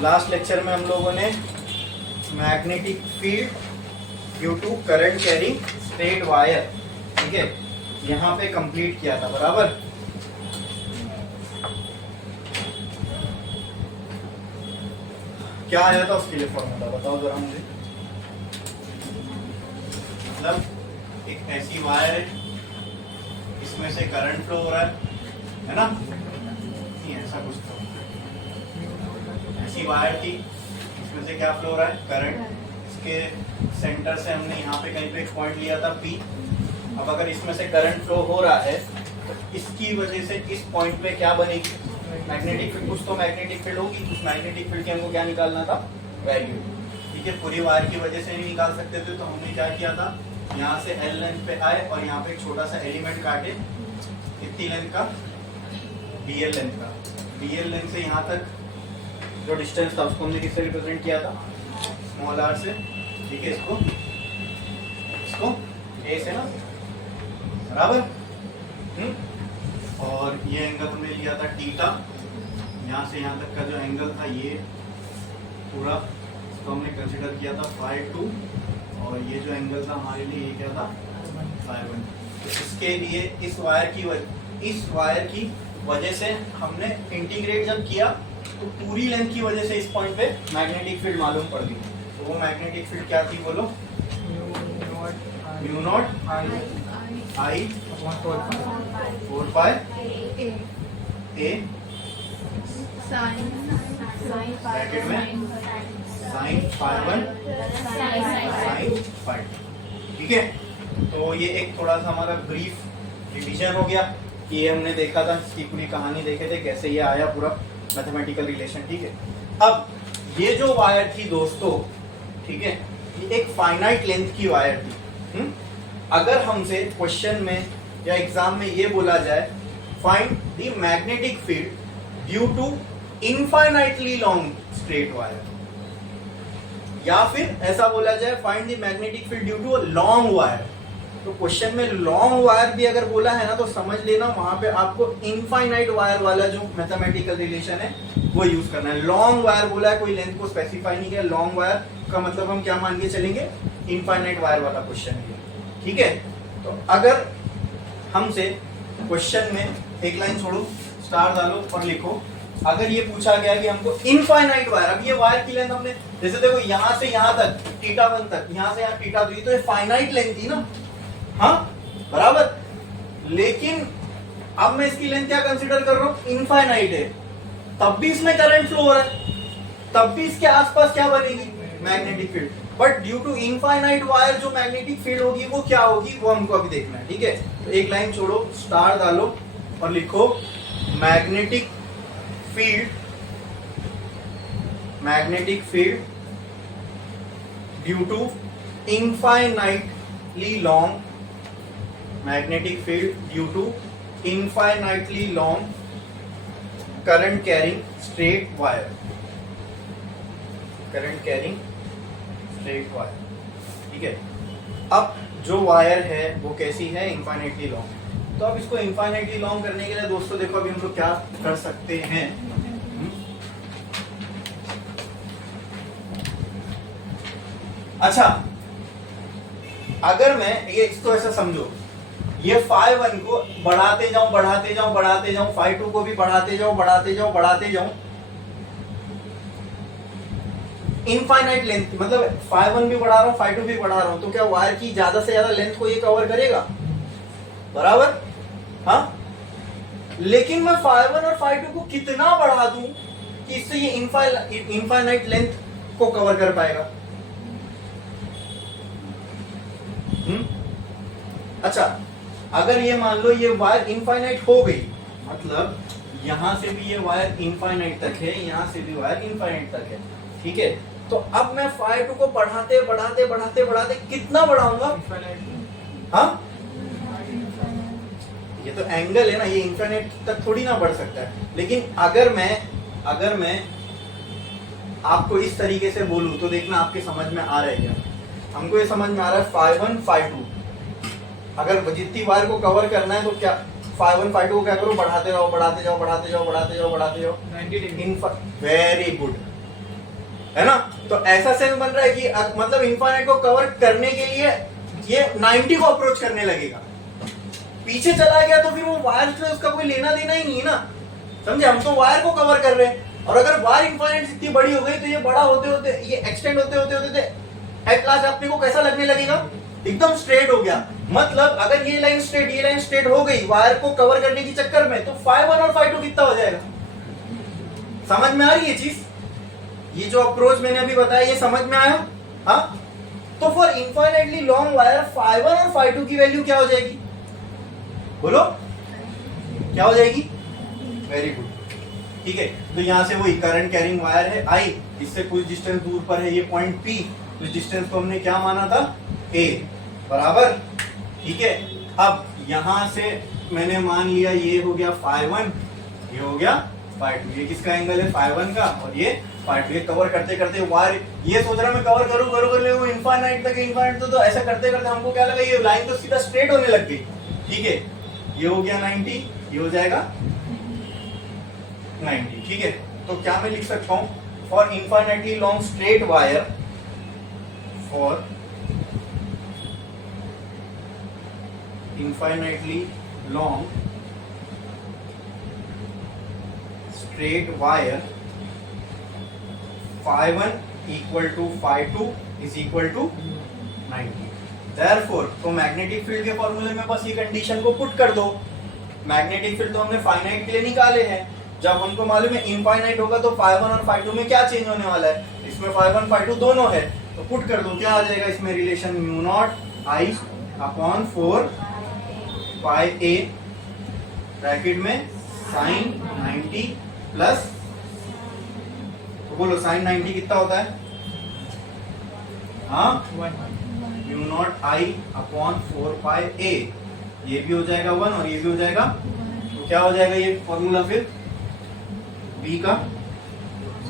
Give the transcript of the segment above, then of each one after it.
Last lecture में हम लोगों ने magnetic field due to current carrying straight wire, ठीक है, यहाँ पे कंप्लीट किया था, बराबर। क्या आया था उसके लिए फॉर्मूला बताओ जरा मुझे। मतलब एक ऐसी वायर है, इसमें से करंट फ्लो हो रहा है ना, नहीं ऐसा कुछ तो ऐसी वायर थी, इसमें से क्या फ्लो हो रहा है, करंट। इसके सेंटर से हमने यहाँ पे कहीं पे एक पॉइंट लिया था P। अब अगर इसमें से करंट फ्लो हो रहा है तो इसकी वजह से इस पॉइंट पे क्या बनेगी, मैग्नेटिक फील्ड। कुछ तो मैग्नेटिक फील्ड होगी, उस मैग्नेटिक फील्ड की हमको क्या निकालना था, वैल्यू, ठीक है। पूरी वायर की वजह से नहीं निकाल सकते थे, तो हमने क्या किया था, यहाँ से L लेंथ पे आए और यहाँ पे एक छोटा सा एलिमेंट काटे, कितनी लेंथ का, BL लेंथ का। BL लेंथ से यहाँ तक जो डिस्टेंस था उसको हमने किससे रिप्रेजेंट किया था, स्मॉल r से, ठीक है। इसको A से ना, बराबर। और ये एंगल हमने लिया था थीटा, यहाँ से यहाँ तक का जो एंगल था ये पूरा, इसको हमने कंसिडर किया था φ2, और ये जो एंगल था हमारे लिए ये क्या था, φ1। तो इसके लिए इस वायर की वजह से हमने इंटीग्रेट जब किया तो पूरी लेंथ की वजह से इस पॉइंट पे मैग्नेटिक फील्ड मालूम पड़ गई। तो वो मैग्नेटिक फील्ड क्या थी, बोलो, mu naught I 4 pi A bracket में sin φ1 sin φ2, ठीक है। तो ये एक थोड़ा सा हमारा ब्रीफ रिवीजन हो गया कि ये हमने देखा था, इसकी पूरी कहानी देखे थे, कैसे ये आया पूरा मैथमेटिकल रिलेशन, ठीक है। अब ये जो वायर थी दोस्तों, ठीक है, ये एक फाइनाइट लेंथ की वायर थी। अगर हमसे क्वेश्चन में या एग्जाम में ये बोला जाए find the magnetic field due to infinitely long straight wire, या फिर ऐसा बोला जाए find the magnetic field due to a long wire, तो क्वेश्चन में लॉन्ग वायर भी अगर बोला है ना तो समझ लेना वहां पे आपको इनफाइनाइट वायर वाला जो मैथमेटिकल रिलेशन है वो यूज करना है। लॉन्ग वायर बोला है, कोई लेंथ को स्पेसिफाई नहीं किया, लॉन्ग वायर का मतलब हम क्या मान के चलेंगे, इनफाइनाइट वायर वाला क्वेश्चन है, ठीक है। तो अगर हमसे क्वेश्चन में एक लाइन छोड़ो, स्टार डालो और लिखो, अगर ये पूछा गया कि हमको इनफाइनाइट वायर, अब ये वायर की लेंथ हमने जैसे देखो यहाँ से यहाँ तक θ1 तक, यहाँ से यहाँ θ2, तो ये फाइनाइट लेंथ थी ना, हाँ बराबर। लेकिन अब मैं इसकी लेंथ क्या कंसीडर कर रहा हूँ, इनफाइनाइट है, तब भी इसमें करंट फ्लो हो रहा है, तब भी इसके आसपास क्या बनेगी, magnetic field. But due to infinite wire जो मैग्नेटिक फील्ड होगी वो क्या होगी, वो हमको अभी देखना है, ठीक है। तो एक लाइन छोड़ो, स्टार डालो और लिखो magnetic field due to infinitely long, magnetic field due to infinitely long current carrying straight wire, current carrying straight wire, ठीक है। अब जो वायर है वो कैसी है, इनफाइनाइटली लॉन्ग। तो अब इसको इनफाइनाइटली लॉन्ग करने के लिए दोस्तों देखो अभी हम लोग क्या कर सकते हैं। अच्छा, अगर मैं ये इसको ऐसा समझो, ये φ1 को बढ़ाते जाऊं φ2 को भी बढ़ाते जाऊं, इनफाइनाइट लेंथ, मतलब φ1 भी बढ़ा रहा हूं φ2 भी बढ़ा रहा हूं, तो क्या वायर की ज्यादा से ज्यादा लेंथ को ये कवर करेगा, बराबर, हाँ। लेकिन मैं φ1 और φ2 को कितना बढ़ा दूं कि इससे ये इनफाइनाइट लेंथ को कवर कर पाएगा। अच्छा, अगर ये मान लो ये वायर इनफाइनाइट हो गई, मतलब यहां से भी ये वायर इनफाइनाइट तक है, यहां से भी वायर इनफाइनाइट तक है, ठीक है। तो अब मैं φ2 को बढ़ाते कितना बढ़ाऊंगा, हाँ, ये तो एंगल है ना, ये इनफाइनाइट तक थोड़ी ना बढ़ सकता है। लेकिन अगर मैं आपको इस तरीके से बोलूं तो देखना आपके समझ में आ रहा है क्या। हमको ये समझ में आ रहा है φ1 φ2, अगर जितनी वायर को कवर करना है तो क्या φ1 φ2 को क्या करो, बढ़ाते जाओ, वेरी गुड। है ना। तो ऐसा सेंस बन रहा है कि मतलब इनफाइनाइट को कवर करने के लिए ये 90 को अप्रोच करने लगेगा। पीछे चला गया तो फिर वो वायर से उसका कोई लेना देना ही नहीं है ना, समझे। हम तो वायर को कवर कर रहे हैं, और अगर वायर इनफाइनाइट इतनी बड़ी हो गई तो ये बड़ा होते होते, ये एक्सटेंड होते होते होते एट लास्ट अपने को कैसा लगने लगेगा, एकदम स्ट्रेट हो गया। मतलब अगर ये लाइन स्ट्रेट हो गई वायर को कवर करने के चक्कर में, तो φ1 और φ2 कितना हो जाएगा। समझ में आ रही है चीज, ये जो अप्रोच मैंने अभी बताया ये समझ में आया। हाँ, तो फॉर इनफाइनाइटली लॉन्ग वायर φ1 और φ2 की वैल्यू क्या हो जाएगी, बोलो क्या हो जाएगी। वेरी गुड, ठीक है। तो यहां से वही करंट कैरिंग वायर है आई, इससे कुछ डिस्टेंस दूर पर है ये पॉइंट P, उस डिस्टेंस को हमने क्या माना था, A बराबर, ठीक है। अब यहां से मैंने मान लिया ये हो गया φ1, ये हो गया φ2, ये किसका एंगल है, φ1 का, और ये φ2। ये कवर करते करते वायर, ये सोच रहा मैं कवर करूं इनफाइनाइट तक, इनफाइनाइट तो ऐसा करते करते हमको क्या लगा, ये लाइन तो सीधा स्ट्रेट होने लग गई, ठीक है। ये हो गया 90, ये हो जाएगा 90, ठीक है। तो क्या मैं लिख सकता हूं, for infinitely long straight wire, for infinitely long straight wire φ1 equal to φ2 is equal to 90। Therefore, तो मैग्नेटिक फील्ड के फॉर्मूले में बस ये कंडीशन को पुट कर दो। मैग्नेटिक फील्ड तो हमने फाइनाइट के लिए निकाले हैं, जब हमको मालूम है इनफाइनाइट होगा तो φ1 और φ2 में क्या चेंज होने वाला है, इसमें φ1 φ2 दोनों है, तो पुट कर दो। क्या आ जाएगा इसमें relation, mu naught I upon 4 pi A bracket में साइन 90 प्लस, तो बोलो साइन 90 कितना होता है, हाँ, mu naught I upon 4 pi ए, ये भी हो जाएगा 1 और ये भी हो जाएगा, तो क्या हो जाएगा ये फॉर्मूला फिर B का,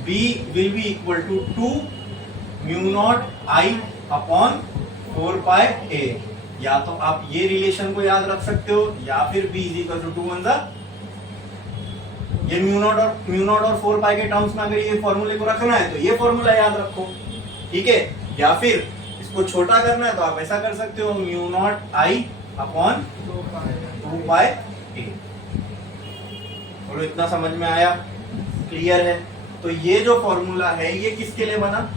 B will be equal to 2 mu naught I upon 4 pi a. या तो आप ये रिलेशन को याद रख सकते हो, या फिर B इज इक्वल टू 2 1 ये म्यू नॉट और 4 पाई के टर्म्स में अगर ये फॉर्मूले को रखना है तो ये फॉर्मूला याद रखो, ठीक है। या फिर इसको छोटा करना है तो आप ऐसा कर सकते हो, म्यू नॉट आई अपॉन 2 पाई ए। बोलो इतना समझ में आया, क्लियर है। तो ये जो फॉर्मूला है ये किसके लिए बना,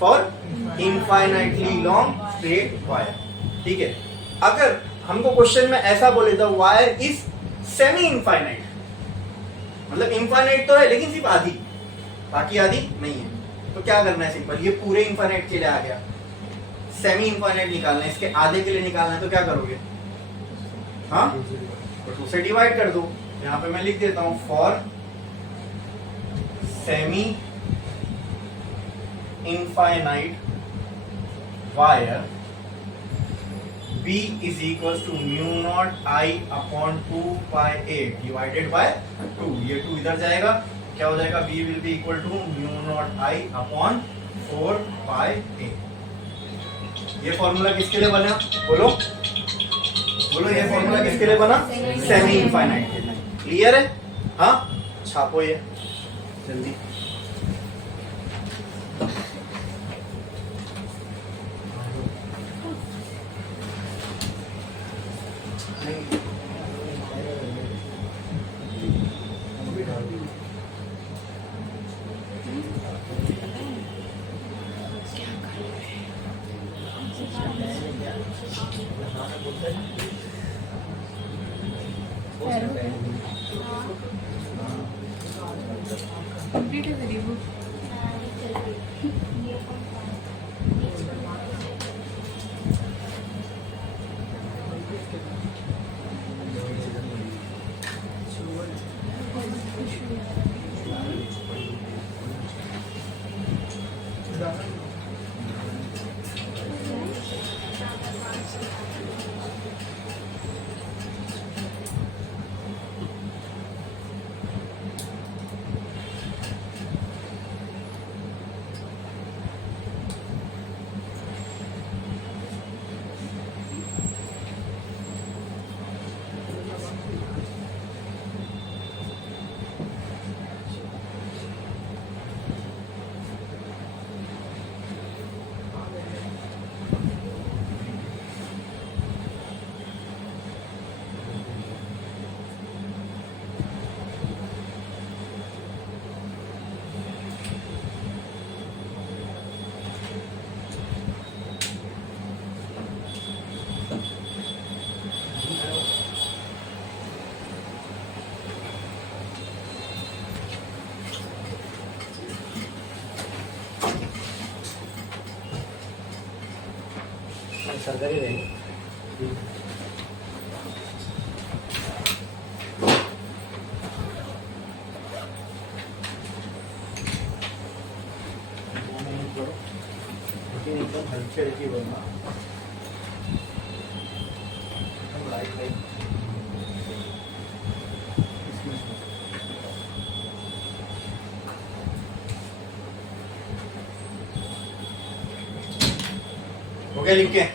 for infinitely long straight wire, ठीक है। अगर हमको क्वेश्चन में ऐसा बोले the wire is semi infinite, मतलब इनफाइनाइट तो है लेकिन सिर्फ आधी, बाकी आधी नहीं है, तो क्या करना है, सिंपल, ये पूरे इनफाइनाइट के लिए आ गया, सेमी इनफाइनाइट निकालना है, इसके आधे के लिए निकालना है, तो क्या करोगे, हाँ, तो 2 से डिवाइड कर दो। यहाँ पे मैं लिख देता हूं for semi infinite wire B is equals to mu naught I upon 2 pi A divided by 2, ये 2 इधर जाएगा, क्या हो जाएगा, B will be equal to mu naught I upon 4 pi A। ये फॉर्मूला किसके लिए बना, बोलो बोलो, ये फॉर्मूला किसके लिए बना, सेमी इनफाइनाइट के लिए, क्लियर है। हाँ, छापो ये जल्दी। कंप्लीट है वेरी गुड। सरकारी रहेगी। एकदम हल्की हल्की बोलना, लाइट लाइट। ओके लिख के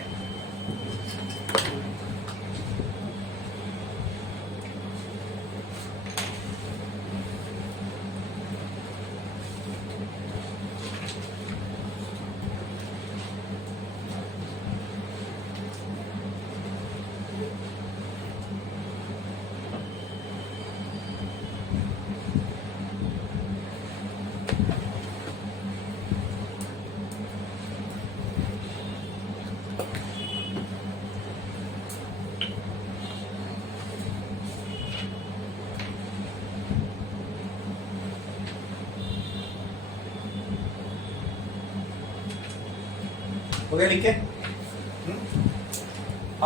हो गया लिख के।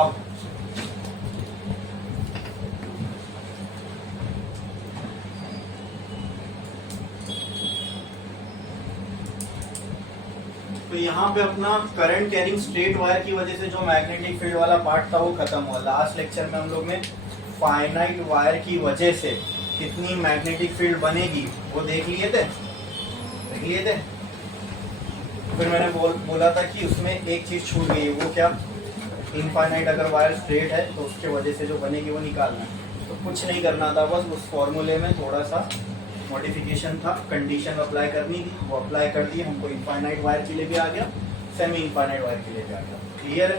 अब तो यहाँ पे अपना करंट कैरिंग स्ट्रेट वायर की वजह से जो मैग्नेटिक फील्ड वाला पार्ट था वो खत्म हुआ। लास्ट लेक्चर में हम लोग ने फाइनाइट वायर की वजह से कितनी मैग्नेटिक फील्ड बनेगी वो देख लिए थे। फिर मैंने बोला था कि उसमें एक चीज छूट गई है, वो क्या? इनफाइनाइट अगर वायर स्ट्रेट है तो उसके वजह से जो बनेगी वो निकालना है। तो कुछ नहीं करना था, बस उस फॉर्मूले में थोड़ा सा मॉडिफिकेशन था, कंडीशन अप्लाई करनी थी, वो अप्लाई कर दी। हमको इनफाइनाइट वायर के लिए भी आ गया, सेमी इनफाइनाइट वायर के लिए भी आ गया। क्लियर है?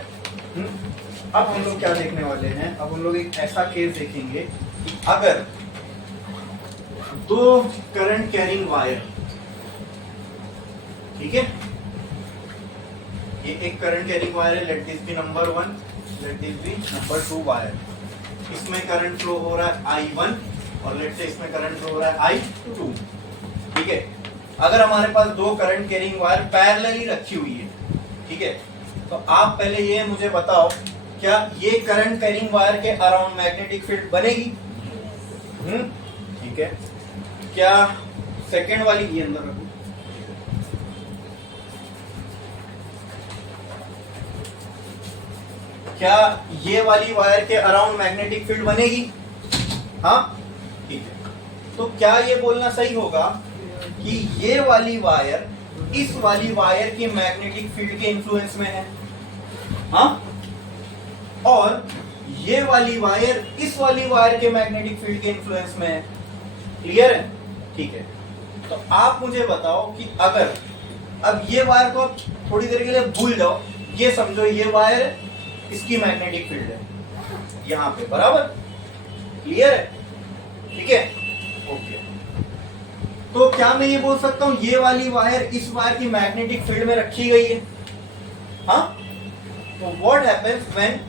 अब हम लोग क्या देखने वाले हैं? अब हम लोग एक ऐसा केस देखेंगे कि अगर दो करंट कैरिंग वायर, ठीक है, ये एक करंट कैरिंग वायर है, let this be number 1, let this be number 2 wire. इसमें करंट फ्लो हो रहा है I1 और लेट से इसमें करंट फ्लो हो रहा है I2। ठीक है, अगर हमारे पास दो करंट कैरिंग वायर पैरेलली रखी हुई है, ठीक है, तो आप पहले ये मुझे बताओ, क्या ये करंट कैरिंग वायर के अराउंड मैग्नेटिक फील्ड बनेगी? ठीक है, क्या सेकेंड वाली, ये अंदर रखो, क्या ये वाली वायर के अराउंड मैग्नेटिक फील्ड बनेगी? हाँ, ठीक है। तो क्या ये बोलना सही होगा कि ये वाली वायर इस वाली वायर की मैग्नेटिक फील्ड के इन्फ्लुएंस में है? हाँ, और ये वाली वायर इस वाली वायर के मैग्नेटिक फील्ड के इन्फ्लुएंस में है। क्लियर है? ठीक है, तो आप मुझे बताओ कि अगर अब ये वायर को थोड़ी देर के लिए भूल जाओ, ये समझो ये वायर इसकी मैग्नेटिक फील्ड है यहां पे, बराबर? क्लियर है? ठीक है, ओके। तो क्या मैं ये बोल सकता हूं ये वाली वायर इस वायर की मैग्नेटिक फील्ड में रखी गई है? हाँ, तो what happens when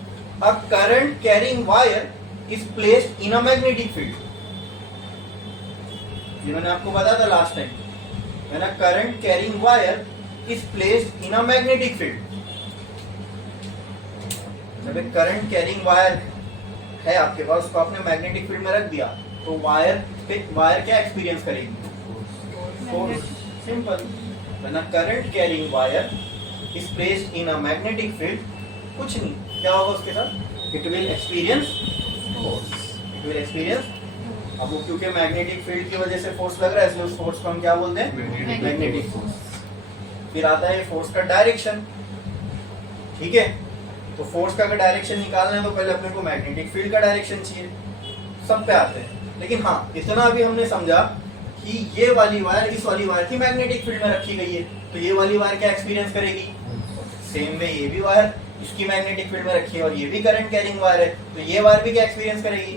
a current carrying wire is placed in a magnetic field? ये मैंने आपको बताया था last time, when a current carrying wire is placed in a magnetic field. जब एक करंट कैरिंग वायर है आपके पास, उसको आपने मैग्नेटिक फील्ड में रख दिया, तो वायर क्या एक्सपीरियंस करेगी? Force. Simple. When a current carrying wire is placed in a magnetic field, कुछ नहीं, क्या होगा उसके साथ? It will experience force. It will experience, अब वो क्योंकि मैग्नेटिक फील्ड की वजह से फोर्स लग रहा है, इसलिए उस फोर्स को हम क्या बोलते हैं? Magnetic force. फिर आता है फोर्स का डायरेक्शन। ठीक है, तो फोर्स का अगर डायरेक्शन निकालना है तो पहले अपने को मैग्नेटिक फील्ड का डायरेक्शन चाहिए। सब पे आते हैं, लेकिन हाँ, इतना भी हमने समझा कि ये वाली वायर इस वाली वायर की मैग्नेटिक फील्ड में रखी गई है, तो ये वाली वायर क्या एक्सपीरियंस करेगी? सेम वे ये भी वायर इसकी मैग्नेटिक फील्ड में रखी है और ये भी करंट कैरिंग वायर है, तो ये वायर भी क्या एक्सपीरियंस करेगी?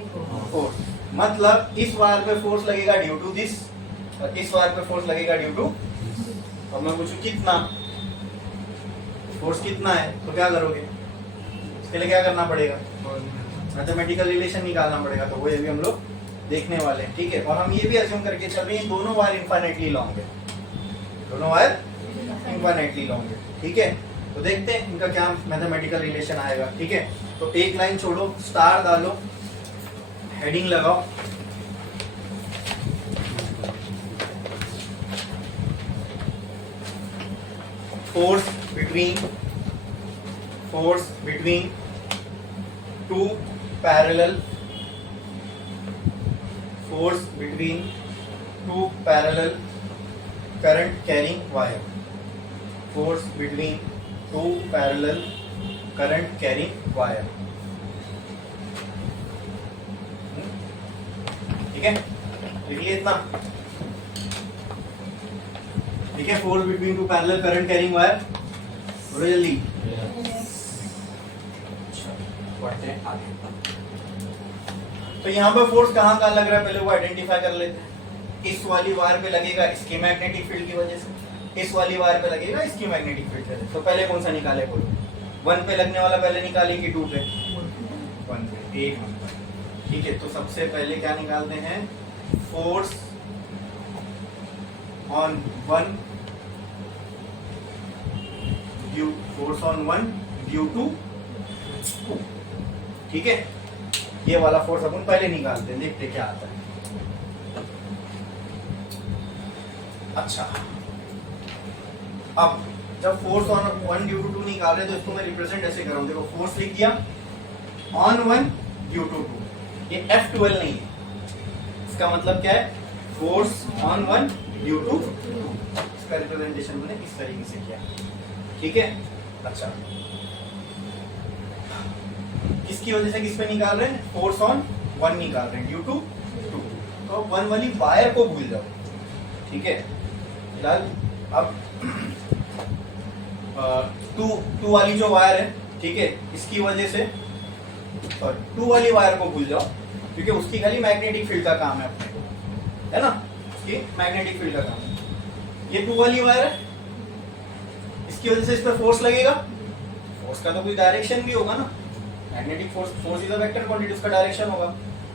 फोर्स। मतलब इस वायर पे फोर्स लगेगा ड्यू टू दिस और इस वायर पे फोर्स लगेगा ड्यू टू। अब मैं पूछूं कितना फोर्स कितना है, तो क्या करोगे? इसके लिए क्या करना पड़ेगा? मैथमेटिकल रिलेशन निकालना पड़ेगा, तो वो ये भी हम लोग देखने वाले हैं। ठीक है, और हम ये भी अज्यूम करके चल रहे हैं दोनों वायर इनफाइनाइटली लॉन्ग है, दोनों वायर इनफाइनाइटली लॉन्ग है। ठीक है, तो देखते हैं इनका क्या मैथमेटिकल रिलेशन आएगा। ठीक है, तो एक लाइन छोड़ो, स्टार डालो, हेडिंग लगाओ, force between two parallel current carrying wire, force between two parallel current carrying wire। ठीक है, लिख लिया इतना। ठीक है, force between two parallel current carrying wire, बोलो जल्दी। पढ़ते हैं आगे। तो यहाँ पे फोर्स कहाँ कहाँ लग रहा है पहले वो आइडेंटिफाई कर लेते हैं। इस वाली वायर पे लगेगा इसकी मैग्नेटिक फील्ड की वजह से, इस वाली वायर पे लगेगा इसकी मैग्नेटिक फील्ड की वजह से। तो पहले कौन सा निकाले बोलो? 1 पे लगने वाला पहले निकाले कि 2 पे? 1 पे, एक नंबर। ठीक है, तो सबसे पहले क्या निकालते हैं? Force on 1 due to 2। ठीक है, ये वाला फोर्स अपन पहले निकालते हैं, देखते क्या आता है। अच्छा, अब जब फोर्स ऑन 1 ड्यू टू 2 निकाल रहे हैं तो इसको मैं रिप्रेजेंट ऐसे कर रहा हूं। देखो, फोर्स लिख दिया ऑन 1 ड्यू टू 2, ये F12 नहीं है। इसका मतलब क्या है? Force on 1 due to 2। इसका रिप्रेजेंटेशन मैंने इस तरीके से किया। ठीक है, अच्छा, किसकी वजह से किस पे निकाल रहे हैं? फोर्स ऑन 1 निकाल रहे हैं ड्यू टू 2। तो 1 वाली वायर को भूल जाओ। ठीक है, फिलहाल अब 2 वाली जो वायर है, ठीक है, इसकी वजह से 2 वाली वायर को भूल जाओ, क्योंकि उसकी खाली मैग्नेटिक फील्ड का काम है अपने को, है ना? उसकी मैग्नेटिक फील्ड का काम है। ये 2 वाली वायर है, इसकी वजह से इस पर फोर्स लगेगा। फोर्स का तो कोई डायरेक्शन भी होगा ना, magnetic force is a vector quantity, उसका डायरेक्शन होगा।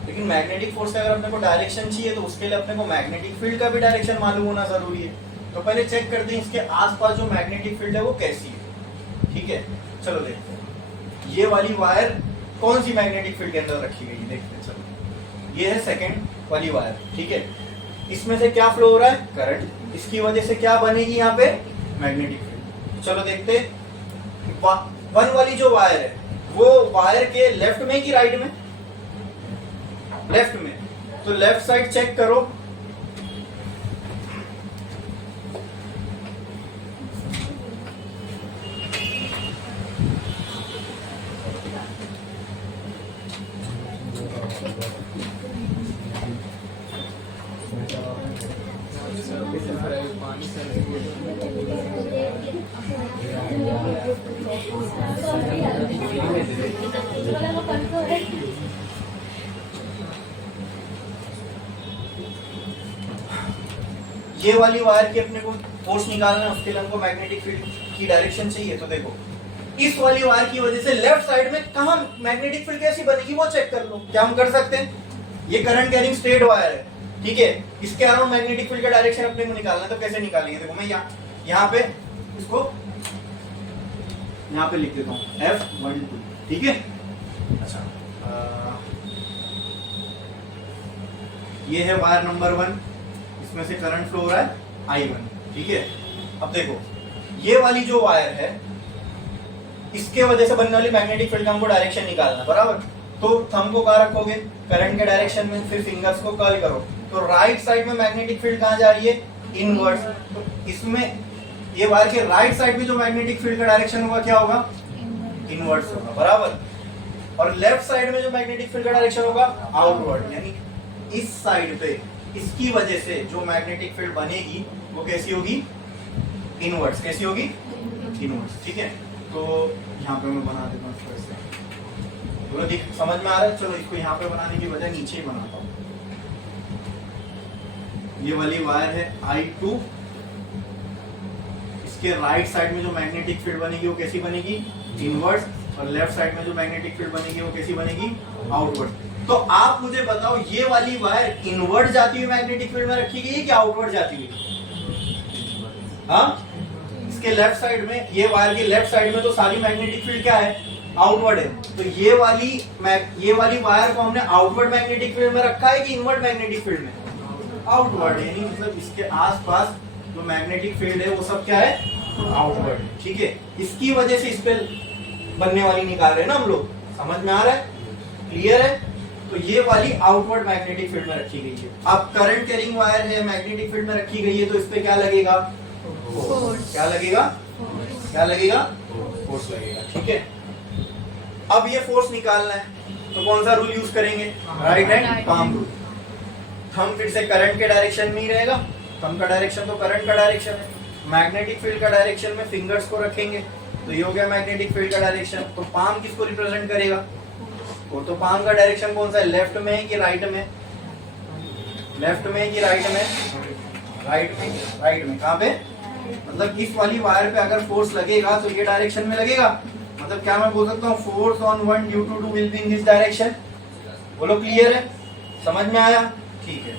लेकिन मैग्नेटिक फोर्स का अगर अपने को डायरेक्शन चाहिए तो उसके लिए अपने को मैग्नेटिक फील्ड का भी डायरेक्शन मालूम होना जरूरी है। तो पहले चेक करते हैं इसके आसपास जो मैग्नेटिक फील्ड है वो कैसी है। ठीक है, चलो देखते हैं ये वाली वायर कौन सी मैग्नेटिक फील्ड के अंदर रखी गई है। देखते हैं, चलो, ये है सेकेंड वाली वायर। ठीक है, इसमें से क्या फ्लो हो रहा है? करंट। इसकी वजह से क्या बनेगी यहाँ पे? Magnetic field. चलो देखते हैं, 1 वाली जो वायर है वो वायर के लेफ्ट में कि राइट में? लेफ्ट में। तो लेफ्ट साइड चेक करो, ये वाली वायर की अपने को फोर्स निकालना है, उसके लिए हमको मैग्नेटिक फील्ड की डायरेक्शन चाहिए। तो देखो, इस वाली वायर की वजह से लेफ्ट साइड में कहां मैग्नेटिक फील्ड कैसी बनेगी वो चेक कर लो। क्या हम कर सकते हैं? ये करंट कैरिंग स्ट्रेट वायर है, ठीक है, इसके अराउंड मैग्नेटिक फील्ड का डायरेक्शन अपने को निकालना है। तो कैसे निकालेंगे? देखो, मैं यहाँ पे इसको यहाँ पे लिख देता हूँ F12। ठीक है, अच्छा, ये है वायर नंबर 1, इसमें से करंट फ्लो हो रहा है I1। ठीक है, अब देखो, ये वाली जो वायर है इसके वजह से बनने वाली मैग्नेटिक फील्ड का हमको डायरेक्शन निकालना, बराबर। तो थंब को कहाँ रखोगे? करंट के डायरेक्शन में, फिर फिंगर्स को कर्ल करो। तो राइट साइड में मैग्नेटिक फील्ड कहाँ जा रही है? इनवर्स। तो इसमें ये वायर के राइट साइड में जो मैग्नेटिक फील्ड का डायरेक्शन होगा क्या होगा? इनवर्स होगा, बराबर। और लेफ्ट साइड में जो मैग्नेटिक फील्ड का डायरेक्शन होगा आउटवर्ड, यानी इस साइड पे इसकी वजह से जो मैग्नेटिक फील्ड बनेगी वो कैसी होगी? इनवर्स। कैसी होगी? इनवर्स। ठीक है, तो यहाँ पे मैं बना देता हूँ फिर से, बोलो दिख समझ में आ रहा है? चलो, इसको यहाँ पे बनाने की बजाय नीचे ही बनाता हूँ। ये वाली वायर है I2, इसके राइट साइड में जो मैग्नेटिक फील्ड बनेगी वो कैसी बनेगी? इनवर्स। और लेफ्ट साइड में जो मैग्नेटिक फील्ड बनेगी वो कैसी बनेगी? आउटवर्ड। तो आप मुझे बताओ, ये वाली वायर इनवर्ड जाती हुई मैग्नेटिक फील्ड में रखी गई है कि आउटवर्ड जाती हुई? हाँ, इसके लेफ्ट साइड में, ये वायर की लेफ्ट साइड में तो सारी मैग्नेटिक फील्ड क्या है, आउटवर्ड है। तो ये वाली वायर को हमने आउटवर्ड मैग्नेटिक फील्ड में रखा है कि इनवर्ड मैग्नेटिक फील्ड में, आउटवर्ड है, यानी मतलब इसके आसपास जो मैग्नेटिक फील्ड है वो सब क्या है, आउटवर्ड। ठीक है, इसकी वजह से इस पे बनने वाली निकाल रहे हैं ना हम लोग, समझ में आ रहा है, क्लियर है। तो ये वाली आउटवर्ड मैग्नेटिक फील्ड में रखी गई है। अब करंट कैरिंग वायर है, मैग्नेटिक फील्ड में रखी गई है, तो इस पे क्या लगेगा, फोर्स। क्या लगेगा, क्या लगेगा, फोर्स लगेगा। ठीक है, अब ये फोर्स निकालना है तो कौन सा रूल यूज करेंगे, right hand palm rule. Thumb फिर से करंट के डायरेक्शन में ही रहेगा, थंब का डायरेक्शन तो करंट का डायरेक्शन है। मैग्नेटिक फील्ड का डायरेक्शन में फिंगर्स को रखेंगे, तो ये हो गया मैग्नेटिक फील्ड का डायरेक्शन। तो पाम किसको रिप्रेजेंट करेगा, वो तो पाम का डायरेक्शन कौन सा है, लेफ्ट में है कि राइट में, लेफ्ट में है कि राइट में, राइट में, राइट में। कहाँ पे, मतलब इस वाली वायर पे अगर फोर्स लगेगा तो ये डायरेक्शन में लगेगा। मतलब क्या मैं बोल सकता हूँ, force on one due to 2 will be in this direction. बोलो क्लियर है, समझ में आया, ठीक है।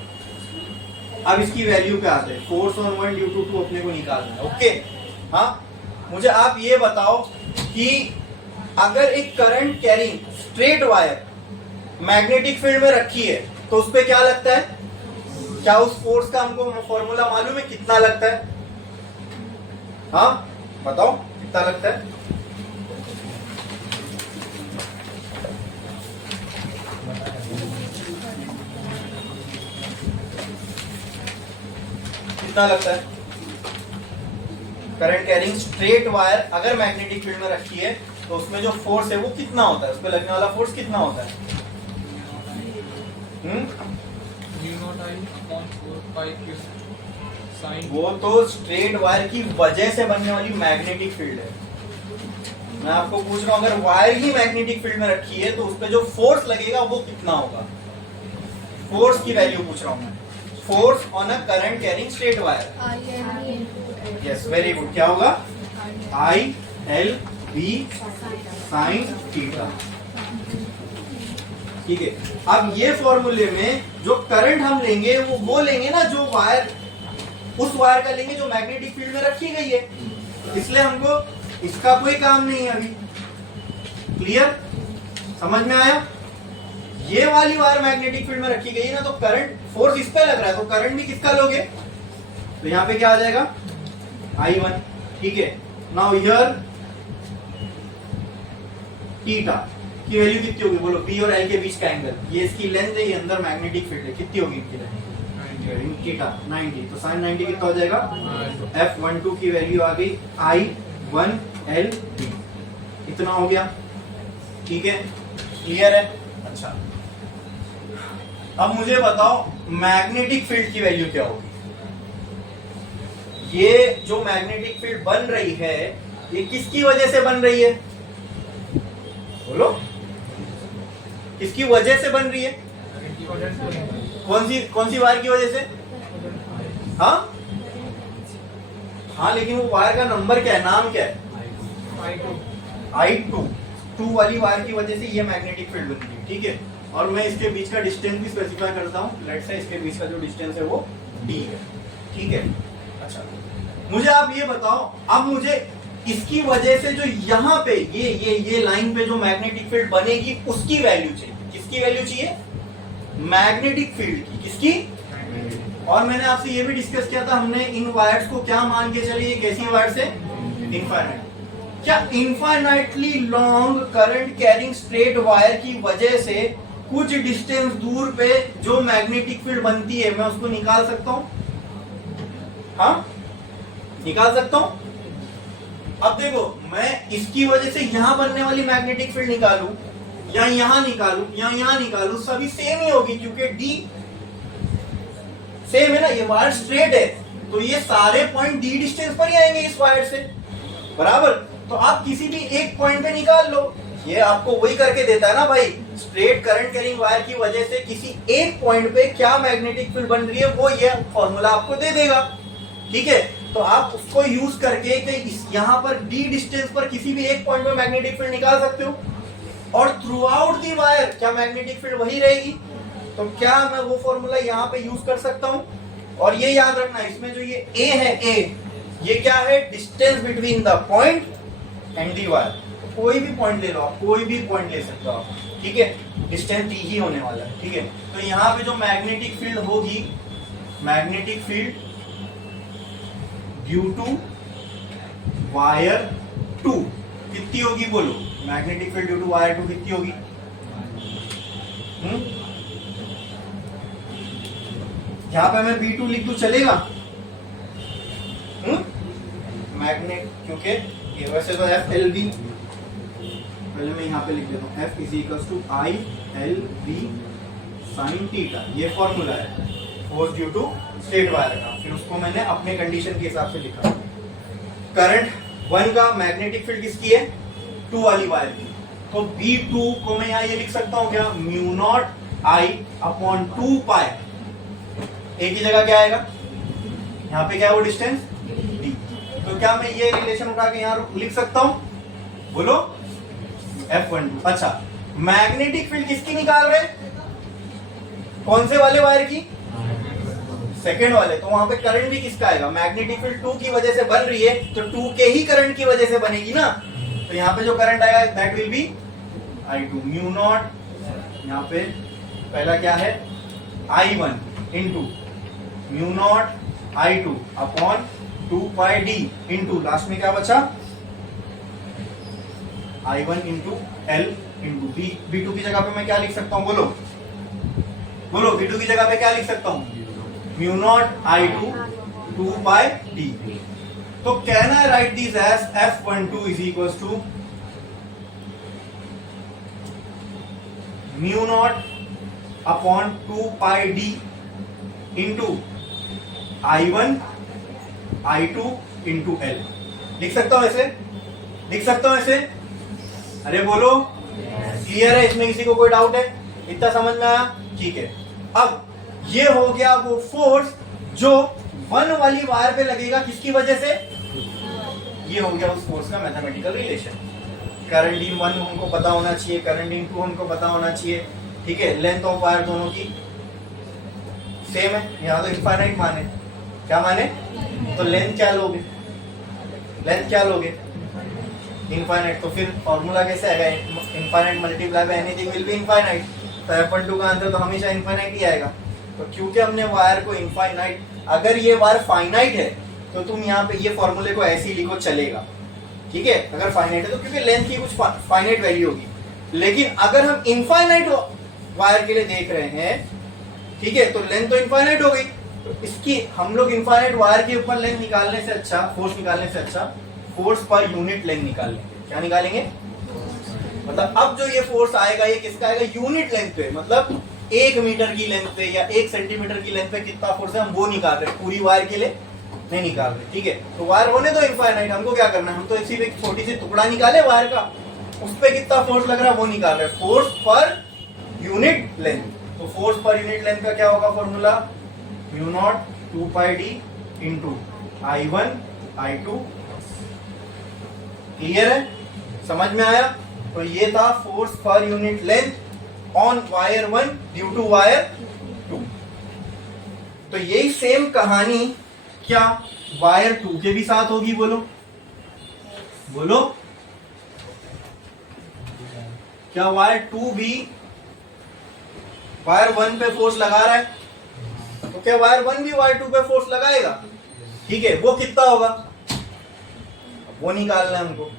अब इसकी वैल्यू पे आते हैं, force on one due to 2 अपने को निकालना है। ओके, हाँ, मुझे आप ये बताओ कि अगर एक current carrying straight wire magnetic field में रखी है तो उस पे क्या लगता है, क्या उस फोर्स का हमको फॉर्मूला मालूम है, कितना लगता है, हाँ बताओ कितना लगता है, कितना लगता है। करंट कैरिंग स्ट्रेट वायर अगर मैग्नेटिक फील्ड में रखी है तो उसमें जो फोर्स है वो कितना होता है, उस पे लगने वाला फोर्स कितना होता है, वो तो स्ट्रेट वायर की वजह से बनने वाली मैग्नेटिक फील्ड है। मैं आपको पूछ रहा हूं, अगर वायर ही मैग्नेटिक फील्ड में रखी है तो उसपे जो फोर्स लगेगा वो कितना होगा, फोर्स की वैल्यू पूछ रहा हूं मैं, force on a current carrying straight wire. Yes, very good, क्या होगा, I L B sine theta. ठीक है, अब ये फॉर्मूले में जो करंट हम लेंगे वो लेंगे ना जो वायर, उस वायर का लेंगे जो मैग्नेटिक फील्ड में रखी गई है, इसलिए हमको इसका कोई काम नहीं है अभी। क्लियर, समझ में आया। ये वाली वायर मैग्नेटिक फील्ड में रखी गई है ना, तो करंट फोर्स इस पे लग रहा है तो करंट भी किसका लोगे, तो यहाँ पे क्या आ जाएगा, I1। ठीक है, नाउ हियर थीटा की वैल्यू कितनी होगी, बोलो, बी और एल के बीच का एंगल, ये इसकी लेंथ है, ये अंदर मैग्नेटिक फील्ड है, कितनी होगी इनकी लेंथ, थीटा 90। तो sin 90 कितना हो जाएगा, F12 की वैल्यू आ गई I1 L B, इतना हो गया। ठीक है, क्लियर है। अच्छा, अब मुझे बताओ मैग्नेटिक फील्ड की वैल्यू क्या होगी। ये जो मैग्नेटिक फील्ड बन रही है ये किसकी वजह से बन रही है, बोलो, किसकी वजह से बन रही है, कौन सी वायर की वजह से, हाँ हाँ, लेकिन वो वायर का नंबर क्या है, नाम क्या है, I2 2 वाली वायर की वजह से ये मैग्नेटिक फील्ड बन रही है। ठीक है, और मैं इसके बीच का डिस्टेंस भी स्पेसिफाई करता हूँ, लेट्स से इसके बीच का जो डिस्टेंस है वो D है। ठीक है, अच्छा, मुझे आप ये बताओ, अब मुझे इसकी वजह से जो यहाँ पे ये लाइन पे जो मैग्नेटिक फील्ड बनेगी उसकी वैल्यू चाहिए, किसकी वैल्यू चाहिए, मैग्नेटिक फील्ड की, किसकी। और मैंने आपसे ये भी डिस्कस किया था, हमने इन वायर्स को क्या मान के चलिए, कैसी वायर्स है, इनफाइनाइट। क्या infinitely long current carrying straight wire की वजह से कुछ डिस्टेंस दूर पे जो मैग्नेटिक फील्ड बनती है मैं उसको निकाल सकता हूं, हाँ निकाल सकता हूं। अब देखो, मैं इसकी वजह से यहां बनने वाली मैग्नेटिक फील्ड निकालूं या यहां निकालूं या यहां निकालूं, सभी सेम ही होगी, क्योंकि डी सेम है ना, ये वायर स्ट्रेट है तो ये सारे पॉइंट डी डिस्टेंस पर ही आएंगे इस वायर से, बराबर। तो आप किसी भी एक पॉइंट पे निकाल लो, ये आपको वही करके देता है ना भाई, स्ट्रेट करंट कैरिंग वायर की वजह से किसी एक पॉइंट पे क्या मैग्नेटिक फील्ड बन रही है वो ये फॉर्मूला आपको दे देगा। ठीक है, तो आप उसको यूज करके यहाँ पर डी डिस्टेंस पर किसी भी एक पॉइंट पे मैग्नेटिक फील्ड निकाल सकते हो, और थ्रू आउट दी वायर क्या मैग्नेटिक फील्ड वही रहेगी। तो क्या मैं वो फॉर्मूला यहाँ पे यूज कर सकता हूँ। और ये याद रखना, इसमें जो ये ए है, ए ये क्या है, distance between the point and the wire. कोई भी पॉइंट ले लो आप, कोई भी पॉइंट ले सकते हो आप, ठीक है, डिस्टेंस डी ही होने वाला है, ठीक है। तो यहाँ पे जो मैग्नेटिक फील्ड होगी, magnetic field due to wire 2 कितनी होगी बोलो, magnetic field due to wire 2 कितनी होगी? यहाँ पे मैं B2 लिख दूं चलेगा? मैग्नेट, क्योंकि ये वैसे तो एफ एल बी, पहले मैं यहाँ पे लिख देता हूँ, F is equal to I L B sine theta, ये फॉर्मूला है force due to straight wire का। फिर उसको मैंने अपने कंडीशन के हिसाब से लिखा। करंट 1 का मैग्नेटिक फील्ड किसकी है? 2 वाली वायर की। तो B2 को मैं यहाँ ये लिख सकता हूँ क्या, म्यू नॉट आई अपॉन 2 पाई, एक ही जगह क्या आएगा, यहाँ पे क्या है वो डिस्टेंस d। तो क्या मैं ये रिलेशन उठा के यहाँ लिख सकता हूँ, बोलो F12। अच्छा, मैग्नेटिक फील्ड किसकी निकाल रहे, कौन से वाले वायर की? सेकेंड वाले। तो वहां पे करंट भी किसका आएगा, मैग्नेटिक फील्ड 2 की वजह से बन रही है, तो 2 के ही करंट की वजह से बनेगी ना। तो यहाँ पे जो करंट आएगा that will be I2 mu naught, यहाँ पे पहला क्या है I1 into mu naught I2 upon 2 pi D into last में क्या बचा, I1 into L into B2 की जगह पे मैं क्या लिख सकता हूँ, बोलो बोलो, B2 की जगह पे क्या लिख सकता हूँ, mu naught I2 2 pi D. तो कहना है write this as F12 is equals to mu naught upon 2 pi D into I1 I2 into L। लिख सकता हूं ऐसे, लिख सकता हूं ऐसे? अरे बोलो, क्लियर है? इसमें किसी को कोई डाउट है? इतना समझ में आया? ठीक है। अब ये हो गया वो फोर्स जो 1 वाली वायर पे लगेगा, किसकी वजह से? ये हो गया उस फोर्स का मैथमेटिकल रिलेशन। करंट इन 1 हमको पता होना चाहिए, करंट इन 2 हमको पता होना चाहिए, ठीक है। लेंथ ऑफ वायर दोनों की सेम है, यहाँ तो इनफाइनाइट माने, क्या माने? तो लेंथ क्या लोगे, लेंथ क्या लोगे, इनफाइनाइट। तो फिर फॉर्मूला कैसे आएगा, infinite multiply by anything will be infinite. तो F12 का आंसर तो हमेशा इनफाइनाइट ही आएगा। तो क्योंकि हमने वायर को इनफाइनाइट, अगर ये वायर फाइनाइट है तो तुम यहाँ पे ये फॉर्मूले को ऐसे ही लिखो चलेगा, ठीक है। अगर फाइनाइट है तो क्योंकि लेंथ की कुछ फाइनाइट वैल्यू होगी, लेकिन अगर हम इनफाइनाइट वायर के लिए देख रहे हैं, ठीक है, तो लेंथ तो इनफाइनाइट हो गई। तो इसकी हम लोग इनफाइनाइट वायर के ऊपर लेंथ निकालने से अच्छा, फोर्स निकालने से अच्छा फोर्स पर यूनिट लेंथ निकाल लेंगे। क्या निकालेंगे, मतलब अब जो ये फोर्स आएगा ये किसका आएगा, यूनिट लेंथ पे, मतलब 1 मीटर की लेंथ पे या 1 सेंटीमीटर की लेंथ पे कितना फोर्स है हम वो निकाल रहे हैं, पूरी वायर के लिए नहीं निकाल रहे, ठीक है। तो वायर होने दो इनफाइनाइट, हमको क्या करना है, हम तो इसी पे छोटी सी टुकड़ा निकाले वायर का, उस पे कितना फोर्स लग रहा है वो निकाल रहे हैं, फोर्स पर यूनिट लेंथ। तो फोर्स पर यूनिट लेंथ का क्या होगा formula, mu naught 2 pi D into I1 I2। Clear है, समझ में आया? तो ये था force per unit length on wire 1 due to wire 2। तो यही सेम कहानी क्या वायर 2 के भी साथ होगी, बोलो बोलो, क्या वायर 2 भी वायर 1 पे फोर्स लगा रहा है? तो क्या वायर 1 भी वायर 2 पे फोर्स लगाएगा? ठीक है, वो कितना होगा वो निकालना है हमको,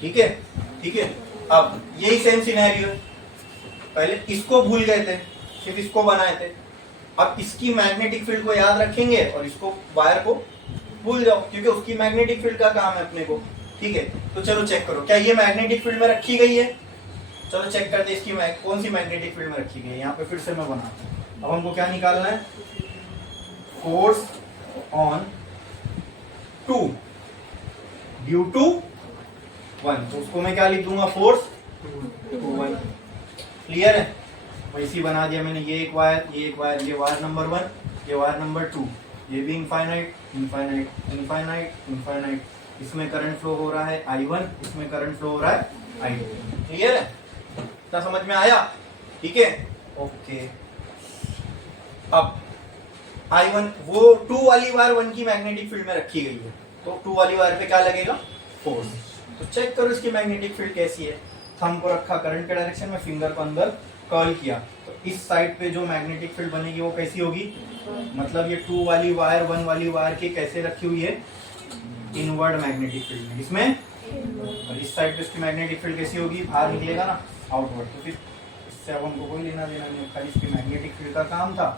ठीक है, ठीक है। अब यही सेम सिनेरियो है, पहले इसको भूल गए थे, सिर्फ इसको बनाए थे, अब इसकी मैग्नेटिक फील्ड को याद रखेंगे और इसको वायर को भूल जाओ, क्योंकि उसकी मैग्नेटिक फील्ड का काम है अपने को, ठीक है। तो चलो चेक करो, क्या ये मैग्नेटिक फील्ड में रखी गई है? चलो चेक करते हैं इसकी कौन सी मैग्नेटिक फील्ड में रखी गई है। यहाँ पे फिर से मैं बनाता हूँ। अब हमको क्या निकालना है, फोर्स ऑन 2 ड्यू टू 1, तो उसको मैं क्या लिख दूंगा, फोर्स 2 1। क्लियर है, वैसी बना दिया मैंने, ये एक वायर, ये एक वायर, ये वायर नंबर 1, ये वायर नंबर 2, ये भी इनफाइनाइट इनफाइनाइट इनफाइनाइट इनफाइनाइट, इसमें करंट फ्लो हो रहा है I1, इसमें करंट फ्लो हो रहा है I2। क्लियर है, इतना समझ में आया? ठीक है, ओके। अब I1 वो 2 वाली वायर 1 की मैग्नेटिक फील्ड में रखी गई है, तो 2 वाली वायर पे क्या लगेगा, फोर्स। तो चेक करो इसकी मैग्नेटिक फील्ड कैसी है। थंब को रखा करंट के डायरेक्शन में, फिंगर को अंदर कर्ल किया, तो इस साइड पे जो मैग्नेटिक फील्ड बनेगी वो कैसी होगी, मतलब ये 2 वाली वायर 1 वाली वायर की कैसे रखी हुई है, इनवर्ड मैग्नेटिक फील्ड में, इसमें। और इस साइड पे इसकी मैग्नेटिक फील्ड कैसी होगी, बाहर निकलेगा ना, आउटवर्ड। तो फिर इससे अब हमको कोई लेना देना नहीं, खाली इसकी मैग्नेटिक फील्ड का काम था,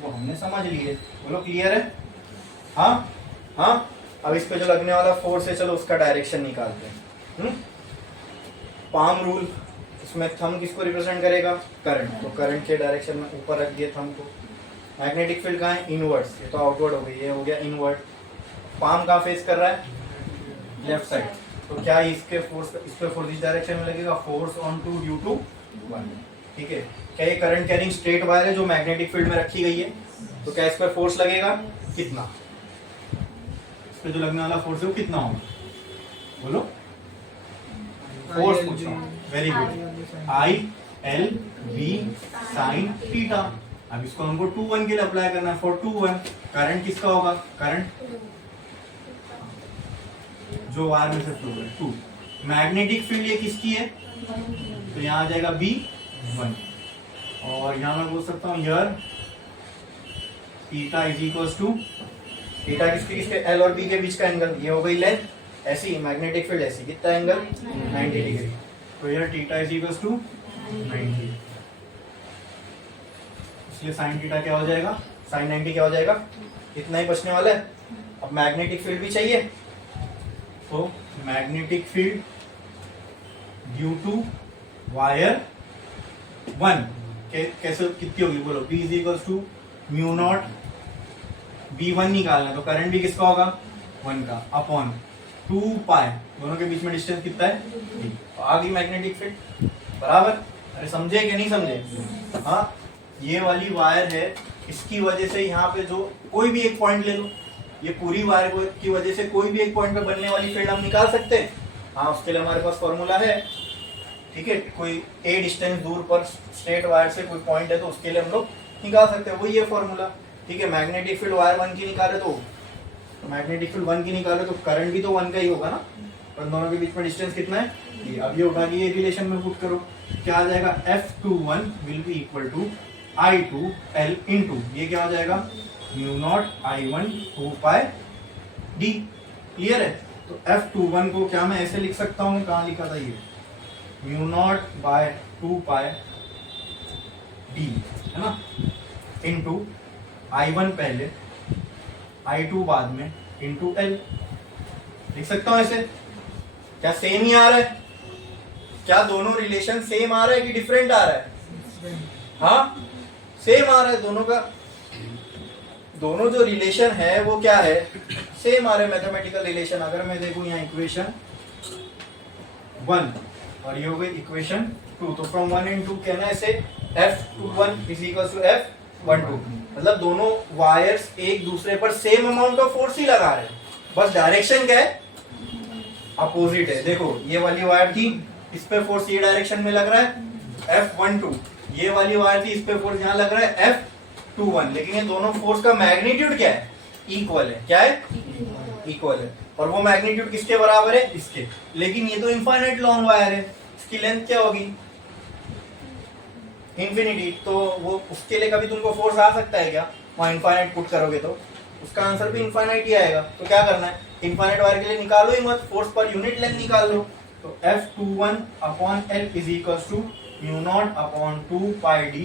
वो हमने समझ लिए। बोलो क्लियर है? हाँ हाँ। अब इस पे जो लगने वाला फोर्स है, चलो उसका डायरेक्शन निकालते हैं। पाम रूल, इसमें थंब किसको रिप्रेजेंट करेगा, करंट। तो करंट के डायरेक्शन में ऊपर रख दिए थंब को। मैग्नेटिक फील्ड कहाँ है, इनवर्ड्स, ये तो आउटवर्ड हो गई, ये हो गया इनवर्ड। पाम कहाँ फेस कर रहा है, लेफ्ट साइड। तो क्या इसके फोर्स, इस पे फोर्स इस डायरेक्शन में लगेगा, फोर्स ऑन 2 ड्यू टू 1। ठीक है। क्या ये करंट कैरिंग स्ट्रेट वायर है जो मैग्नेटिक फील्ड में रखी गई है, तो क्या इस पे फोर्स लगेगा, कितना, इस पे जो लगने वाला फोर्स है वो कितना होगा, बोलो। फोर्स पूछ रहा हूँ, very good. I/L/V sin theta. अब इसको हमको 2/1 के लिए अप्लाई करना है, फॉर 2/1। करंट किसका होगा, करंट जो वायर में से फ्लो है 2। मैग्नेटिक फील्ड ये किसकी है, तो यहाँ आ जाएगा B1, और यहाँ मैं बोल सकता हूँ here theta is equals to, theta किसके किसके, L और B के बीच का एंगल, ये हो गई लेंथ। ऐसी मैग्नेटिक फील्ड ऐसी, कितना एंगल, 90 डिग्री। तो here theta is equals to 90, इसलिए साइन थीटा क्या हो जाएगा, साइन 90 क्या हो जाएगा, इतना ही बचने वाला है। अब मैग्नेटिक फील्ड भी चाहिए, तो magnetic field due to wire 1 कैसे कितनी होगी, बोलो। B is equals to mu naught, B1 निकालना है, तो करंट भी किसका होगा, 1 का, अपॉन 2 पाई, दोनों के बीच में डिस्टेंस कितना है, D। तो आ गई मैग्नेटिक फील्ड, बराबर। अरे समझे कि नहीं समझे? हाँ, ये वाली वायर है, इसकी वजह से यहाँ पे जो कोई भी एक पॉइंट ले लो, ये पूरी वायर की वजह से कोई भी एक पॉइंट पे बनने वाली फील्ड हम निकाल सकते हैं। हाँ, उसके लिए हमारे पास फॉर्मूला है। ठीक है, कोई a डिस्टेंस दूर पर स्ट्रेट वायर से कोई पॉइंट है, तो उसके लिए हम लोग निकाल सकते हैं, वही ये फॉर्मूला। ठीक है, मैग्नेटिक फील्ड वायर 1 की निकाले, तो मैग्नेटिक फील्ड 1 की निकाले, तो करंट भी तो 1 का ही होगा ना, पर दोनों के बीच में डिस्टेंस कितना है, ये। अब ये उठा के ये रिलेशन में पुट करो, क्या आ जाएगा, F21 will be equal to I2L into, ये क्या हो जाएगा, mu naught I1 2 pi D। Clear है? तो F21 को क्या मैं ऐसे लिख सकता हूँ, कहाँ लिखा था ये, mu naught bye 2 pi D, है ना, इनटू I1 पहले, I2 बाद में, इनटू L। लिख सकता हूं ऐसे? क्या सेम ही आ रहा है? क्या दोनों रिलेशन सेम आ रहा है कि डिफरेंट आ रहा है? हाँ, सेम आ रहा है दोनों का। दोनों जो रिलेशन है वो क्या है, सेम आ रहे हैं, मैथमेटिकल रिलेशन। अगर मैं देखूं यहाँ इक्वेशन 1 और ये हो गई इक्वेशन 2, तो फ्रॉम 1 and 2 कहना है ऐसे, F21 is equal to F12, मतलब दोनों वायर्स एक दूसरे पर सेम अमाउंट ऑफ फोर्स ही लगा रहे हैं, बस डायरेक्शन क्या है, अपोजिट है। देखो ये वाली वायर थी, इस पे फोर्स ये डायरेक्शन में लग रहा है F12, ये वाली वायर थी, इस पे फोर्स यहाँ लग रहा है F21, लेकिन ये दोनों फोर्स का मैग्नीट्यूड क्या है, इक्वल है। क्या है, इक्वल है। और वो मैग्नीट्यूड किसके बराबर है, इसके। लेकिन ये तो इनफाइनाइट लॉन्ग वायर है, इसकी लेंथ क्या होगी, इंफिनिटी। तो वो उसके लिए कभी तुमको फोर्स आ सकता है क्या, वहां इनफाइनाइट पुट करोगे तो उसका आंसर भी इनफाइनाइट ही आएगा। तो क्या करना है, इनफाइनाइट वायर के लिए निकालो ही मत, फोर्स पर यूनिट लेंथ निकाल लो। तो F21 upon L is equal to mu naught upon 2 pi D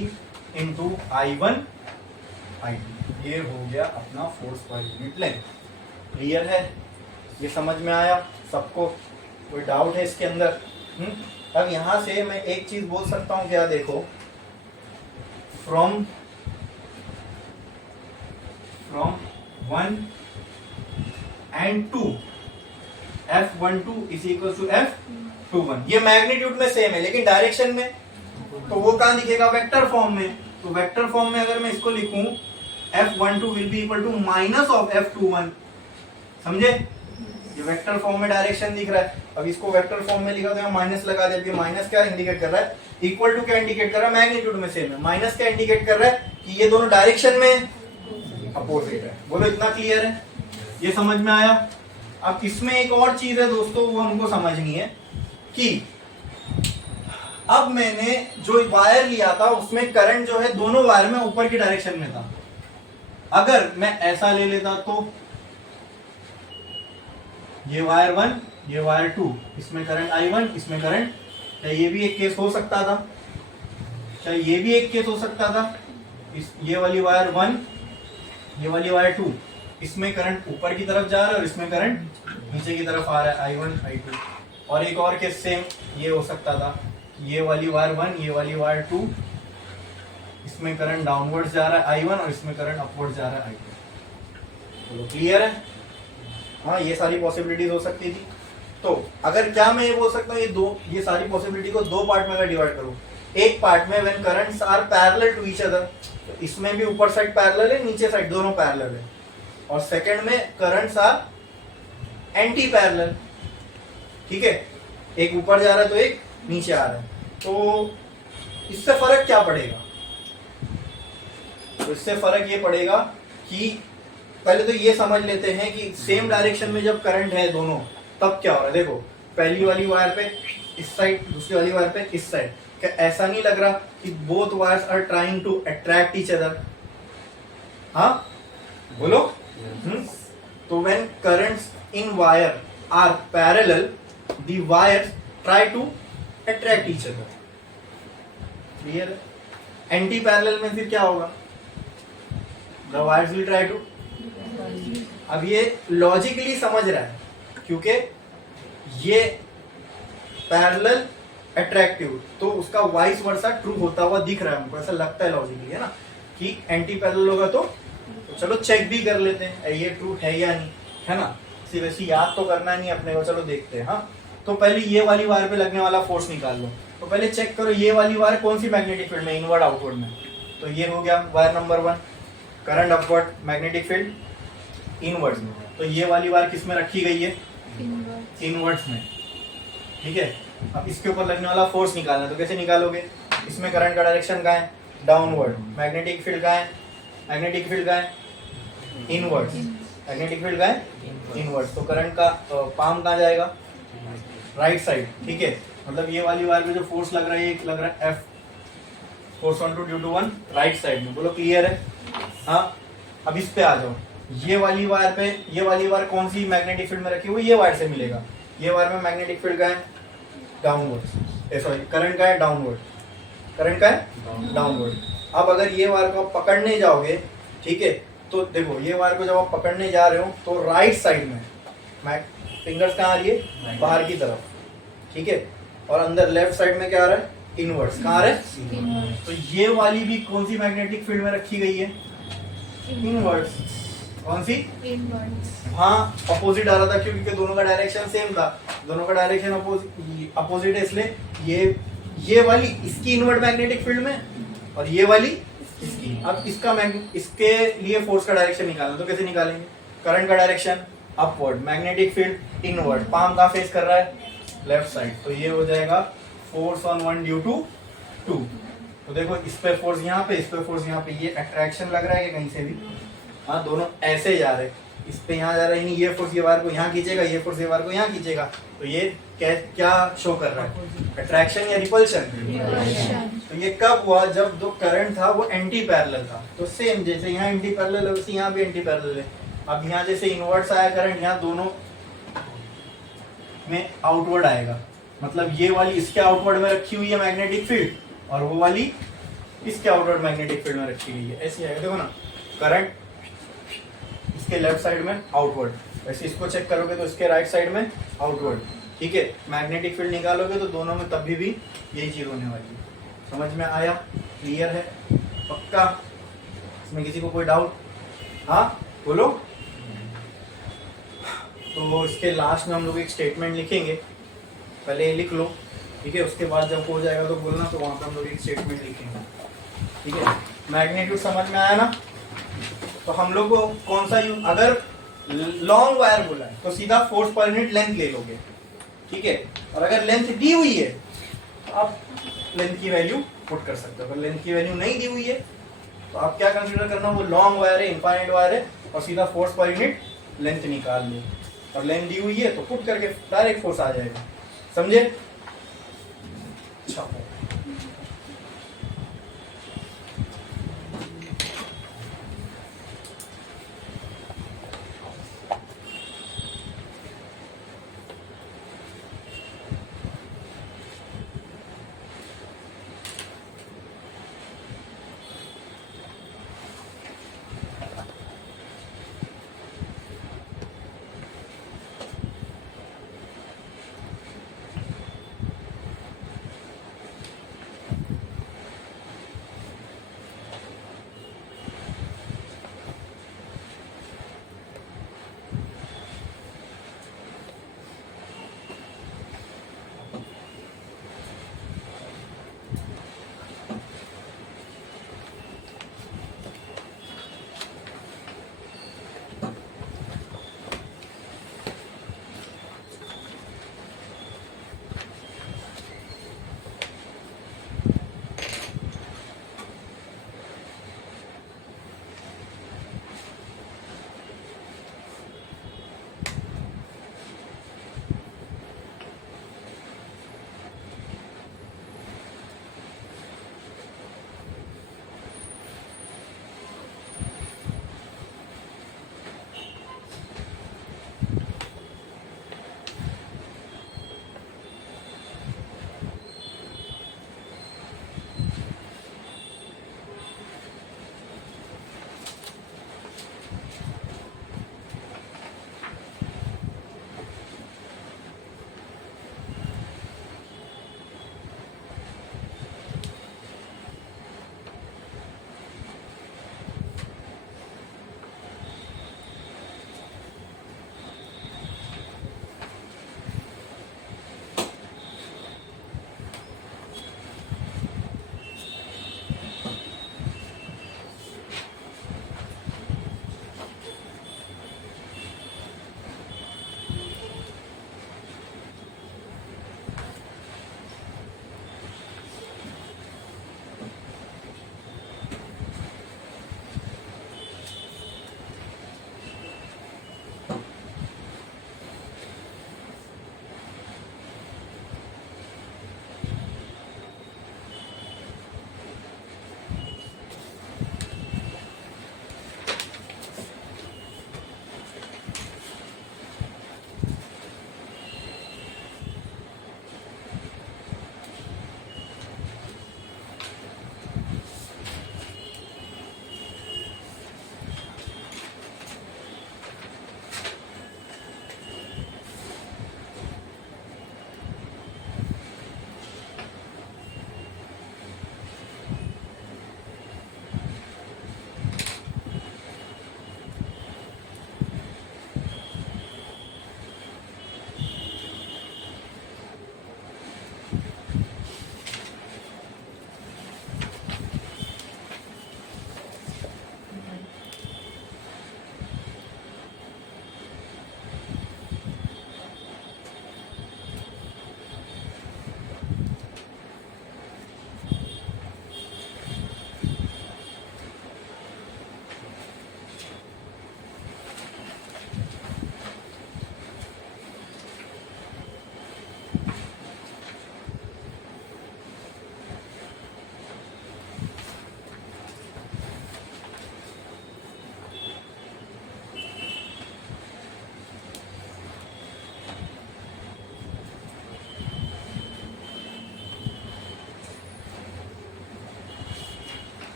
into I1 I2। ये हो गया अपना force per unit length. Clear है, ये समझ में आया सबको, कोई डाउट है इसके अंदर? अब यहां से मैं एक चीज बोल सकता हूं, क्या देखो, from 1 and 2 F12 is equal to F21, ये मैग्नीट्यूड में सेम है लेकिन डायरेक्शन में, तो वो कहां दिखेगा, वेक्टर फॉर्म में। तो वेक्टर फॉर्म में अगर मैं इसको लिखूं, F12 will be equal to minus of F21, समझे, ये वेक्टर फॉर्म में डायरेक्शन दिख रहा है। अब इसको वेक्टर फॉर्म में लिखा तो यहाँ माइनस लगा दिया, माइनस क्या इंडिकेट कर रहा है, इक्वल टू क्या इंडिकेट कर रहा है, मैग्नीट्यूड में सेम है। माइनस क्या इंडिकेट कर रहा है कि ये दोनों डायरेक्शन में अपोजिट है। बोलो इतना क्लियर है, ये समझ में आया? अब इसमें एक और चीज है दोस्तों, वो हमको समझनी है कि अब मैंने जो वायर लिया था उसमें करंट जो है दोनों वायर में ऊपर की डायरेक्शन में था। अगर मैं ऐसा ले लेता तो ये वायर 1, ये वायर 2, इसमें करंट I1, इसमें करंट, क्या ये भी एक केस हो सकता था? क्या ये भी एक केस हो सकता था? ये वाली वायर 1, ये वाली वायर 2, इसमें करंट ऊपर की तरफ जा रहा है और इसमें करंट नीचे की तरफ आ रहा है, I1 I2। और एक और केस सेम ये हो सकता था, ये वाली वायर 1, ये वाली वायर 2, इसमें करंट डाउनवर्ड्स जा रहा है I1 और इसमें करंट अपवर्ड्स जा रहा है I2। चलो क्लियर है? हाँ, ये सारी पॉसिबिलिटीज हो सकती थी। तो अगर क्या मैं ये बोल सकता हूँ ये सारी पॉसिबिलिटी को दो पार्ट में अगर डिवाइड करूँ, एक पार्ट में when currents are parallel to each other, तो इसमें भी ऊपर साइड पैरेलल है, नीचे साइड दोनों पैरेलल है, और सेकंड में करंट्स आर एंटी पैरेलल। ठीक है, एक ऊपर जा रहा है तो एक नीचे आ रहा है। तो इससे फर्क क्या पड़ेगा? तो इससे फर्क ये पड़ेगा कि पहले तो ये समझ लेते हैं कि सेम डायरेक्शन में जब करंट है दोनों, तब क्या हो रहा है। देखो, पहली वाली वायर पे इस साइड, दूसरी वाली वायर पे इस साइड, क्या ऐसा नहीं लग रहा कि both wires are trying to attract each other? हाँ बोलो। तो when currents in wire are parallel, the wires try to attract each other. Clear है? एंटी पैरेलल में फिर क्या होगा? The wires will try to. अब ये लॉजिकली समझ रहा है क्योंकि ये पैरेलल अट्रैक्टिव, तो उसका वाइस वर्सा ट्रू होता हुआ दिख रहा है हमको, ऐसा लगता है लॉजिकली, है ना, कि एंटी पैरेलल होगा। तो चलो चेक भी कर लेते हैं ये ट्रू है या नहीं, है ना। सिर्फ ऐसी याद तो करना नहीं अपने को, चलो देखते हैं। हाँ, तो पहले ये वाली वायर पे लगने वाला फोर्स निकाल लो। तो पहले चेक करो ये वाली वायर कौन सी मैग्नेटिक फील्ड में, इनवर्ड आउटवर्ड में। तो ये हो गया wire number 1, current upward, magnetic field inwards में। तो ये वाली वायर किस में रखी गई है? इनवर्ड्स में। ठीक है, अब इसके ऊपर लगने वाला फोर्स निकालना है, तो कैसे निकालोगे? इसमें करंट का डायरेक्शन कहाँ है? डाउनवर्ड। मैग्नेटिक फील्ड कहाँ है? मैग्नेटिक फील्ड कहाँ है? इनवर्ड्स। मैग्नेटिक फील्ड कहाँ है? इनवर्ड्स। तो करंट का पाम कहाँ जाएगा? Right side. ठीक है, मतलब ये वाली वायर पे जो फोर्स लग रहा है, ये लग रहा है F, force 1 2 to 1 right side में। बोलो क्लियर है? हाँ, अब इस पे आ जाओ। ये वाली वायर पे, ये वाली वायर कौन सी मैग्नेटिक फील्ड में रखी हुई? ये वायर से मिलेगा। ये वायर में मैग्नेटिक फील्ड का है डाउनवर्ड, सॉरी करंट का है डाउनवर्ड। करंट का है डाउनवर्ड। अब अगर ये वायर को आप पकड़ने जाओगे, ठीक है, तो देखो ये वायर को जब आप पकड़ने जा रहे हो तो राइट साइड में फिंगर्स कहाँ आ रही है? बाहर की तरफ। ठीक है, और अंदर लेफ्ट साइड में क्या आ रहा है? इनवर्ड्स। कहाँ आ रहा है? तो ये वाली भी कौन सी मैग्नेटिक फील्ड में रखी गई है? इनवर्ड्स। कौन सी? इनवर्ड्स। हाँ, अपोजिट आ रहा था क्योंकि दोनों का डायरेक्शन सेम था, दोनों का डायरेक्शन अपोजिट है, इसलिए ये वाली इसकी इनवर्ड मैग्नेटिक फील्ड में और ये वाली इसकी। अब इसके लिए फोर्स का डायरेक्शन निकालना, तो कैसे निकालेंगे? करंट का direction upward, magnetic field inward, palm कहाँ फेस कर रहा है? Left side. तो ये हो जाएगा फोर्स ऑन 1 ड्यू टू 2। तो देखो इस पे फोर्स यहाँ पे, इस पे फोर्स यहाँ पे, ये अट्रैक्शन लग रहा है कहीं से भी? हाँ, दोनों ऐसे जा रहे हैं, इस पे यहाँ जा रहा है, ये फोर्स ये वायर को यहाँ खींचेगा, ये फोर्स ये वायर को यहाँ खींचेगा। तो ये क्या शो कर रहा है? अट्रैक्शन या रिपल्शन? तो ये कब हुआ? जब जो करंट था वो एंटी पैरेलल था। तो सेम जैसे यहाँ एंटी पैरेलल है वैसे यहाँ भी एंटी पैरेलल है। अब यहाँ जैसे इनवर्ड्स आया करंट, यहाँ दोनों में आउटवर्ड आएगा, मतलब ये वाली इसके आउटवर्ड में रखी हुई है मैग्नेटिक फील्ड और वो वाली इसके आउटवर्ड मैग्नेटिक फील्ड में रखी हुई है। ऐसे आएगा, देखो ना, करंट इसके लेफ्ट साइड में आउटवर्ड, वैसे इसको चेक करोगे तो इसके राइट साइड में आउटवर्ड। ठीक है, मैग्नेटिक फील्ड निकालोगे तो दोनों में तब भी यही चीज होने वाली है। समझ में आया? क्लियर है? पक्का? इसमें किसी को कोई डाउट? हाँ बोलो। तो इसके लास्ट में हम लोग एक स्टेटमेंट लिखेंगे, पहले ये लिख लो, ठीक है, उसके बाद जब हो जाएगा तो बोलना, तो वहां पर हम लोग एक स्टेटमेंट लिखेंगे। ठीक है, मैग्नीट्यूड समझ में आया ना? तो हम लोग को कौन सा यूज, अगर लॉन्ग वायर बोला है तो सीधा फोर्स पर यूनिट लेंथ ले लोगे। ठीक है, और अगर लेंथ दी हुई है तो आप लेंथ की वैल्यू पुट कर सकते हो। अगर लेंथ की वैल्यू नहीं दी हुई है तो आप क्या कंसीडर करना, वो लॉन्ग वायर है, इनफाइनाइट वायर है, और सीधा फोर्स पर यूनिट लेंथ निकाल लो। और लेंथ दी हुई है तो पुट करके डायरेक्ट फोर्स आ जाएगा, समझे? अच्छा,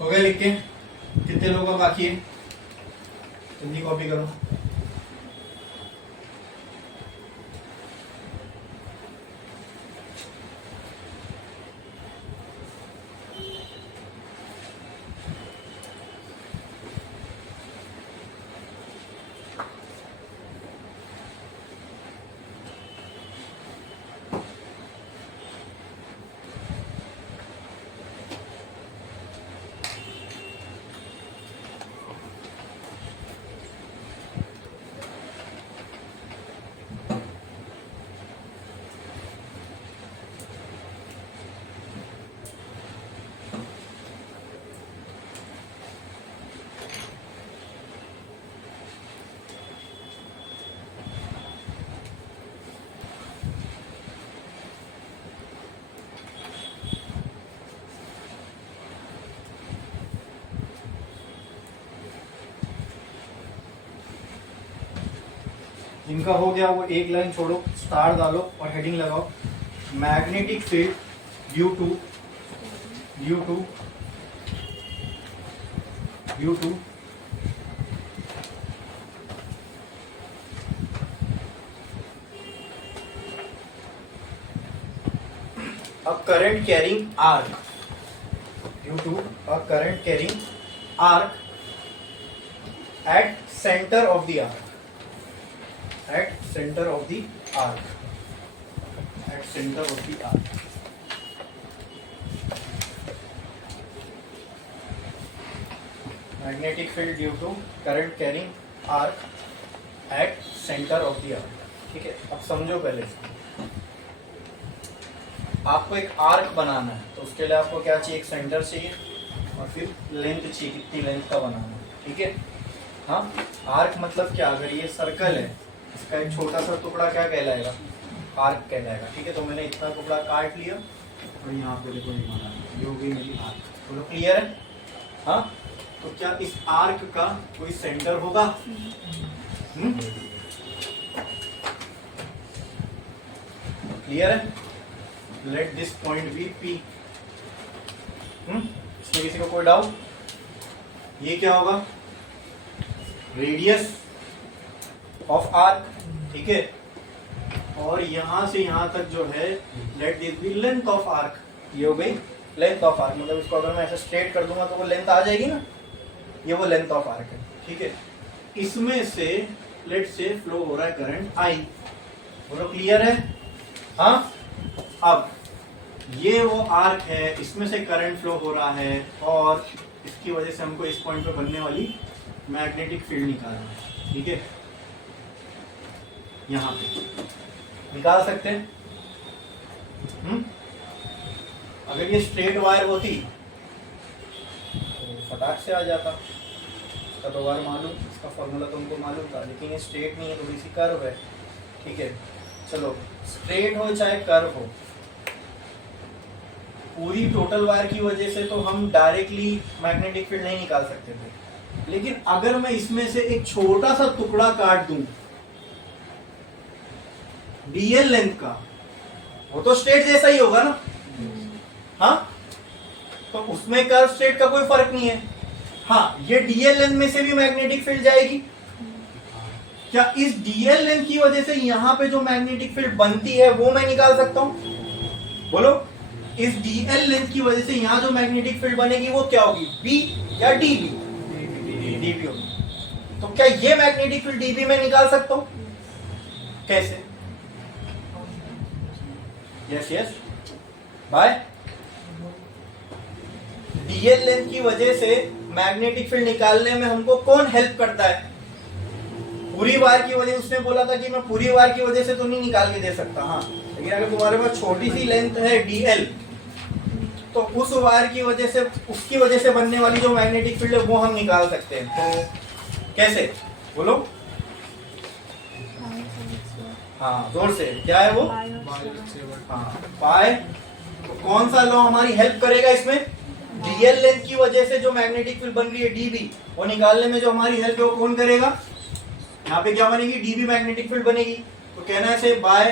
हो गया लिख के? कितने लोगों का बाकी है? जल्दी कॉपी करो। जिनका हो गया वो एक लाइन छोड़ो, स्टार डालो और हेडिंग लगाओ, magnetic field due to a current carrying arc, due to a current carrying arc at center of the arc, at center of the arc, at center of the arc. Magnetic field due to current carrying arc at center of the arc. ठीक है, अब समझो पहले आपको एक arc बनाना है तो उसके लिए आपको क्या चाहिए, एक सेंटर चाहिए और फिर लेंथ चाहिए, कितनी लेंथ का बनाना है, ठीक है। हाँ, आर्क मतलब क्या, अगर ये सर्कल है इसका एक छोटा सा टुकड़ा क्या कहलाएगा, आर्क कहलाएगा, ठीक है। तो मैंने इतना टुकड़ा काट लिया और यहाँ पे देखो ये बना, ये हो गई मेरी आर्क। तो क्लियर है? हाँ, तो क्या इस आर्क का कोई सेंटर होगा? क्लियर है? Let this point be P। इसमें किसी को कोई डाउट? ये क्या होगा, रेडियस ऑफ आर्क, ठीक है। और यहां से यहां तक जो है let this be length of arc, ये हो गई लेंथ ऑफ आर्क। मतलब इसको अगर मैं ऐसे स्ट्रेट कर दूंगा तो वो लेंथ आ जाएगी ना, ये वो लेंथ ऑफ आर्क है, ठीक है। इसमें से लेट से फ्लो हो रहा है करंट I, बोलो क्लियर है? हाँ, अब ये वो आर्क है, इसमें से करंट फ्लो हो रहा है और इसकी वजह से हमको इस पॉइंट पे बनने वाली मैग्नेटिक फील्ड निकालना है, ठीक है। यहां पे निकाल सकते हैं। अगर ये स्ट्रेट वायर होती तो फटाक से आ जाता, इसका तो वायर मालूम, इसका फॉर्मूला तुमको मालूम था, लेकिन ये स्ट्रेट नहीं है, थोड़ी सी कर्व है, ठीक है। चलो, स्ट्रेट हो चाहे कर्व हो, पूरी टोटल वायर की वजह से तो हम डायरेक्टली मैग्नेटिक फील्ड नहीं निकाल सकते थे, लेकिन अगर मैं इसमें से एक छोटा सा टुकड़ा काट दूं डीएल लेंथ का, वो तो स्ट्रेट जैसा ही होगा ना। हाँ, तो उसमें कर्व स्ट्रेट का कोई फर्क नहीं है। हाँ, ये डीएल लेंथ में से भी मैग्नेटिक फील्ड जाएगी। क्या इस डीएल लेंथ की वजह से यहां पे जो मैग्नेटिक फील्ड बनती है वो मैं निकाल सकता हूं? बोलो, इस डीएल लेंथ की वजह से यहां जो मैग्नेटिक फील्ड बनेगी वो क्या होगी, बी या डीबी? डीबी होगी। तो क्या ये मैग्नेटिक फील्ड डीबी में निकाल सकता हूं? कैसे? Yes yes, bye DL length की वजह से मैग्नेटिक फील्ड निकालने में हमको कौन हेल्प करता है? पूरी वायर की वजह, उसने बोला था कि मैं पूरी वायर की वजह से तो नहीं निकाल के दे सकता। हाँ, लेकिन अगर तुम्हारे पास छोटी सी लेंथ है डीएल, तो उस वायर की वजह से, उसकी वजह से बनने वाली जो मैग्नेटिक फील्ड है वो हम निकाल सकते हैं। तो कैसे, बोलो? हाँ, जोर से, क्या है वो? हाँ, बाय। तो कौन सा लॉ हमारी हेल्प करेगा इसमें? डीएल लेंथ की वजह से जो मैग्नेटिक फील्ड बन रही है डीबी, वो निकालने में जो हमारी हेल्प है वो कौन करेगा? यहाँ पे क्या बनेगी, डीबी मैग्नेटिक फील्ड बनेगी। तो कहना है by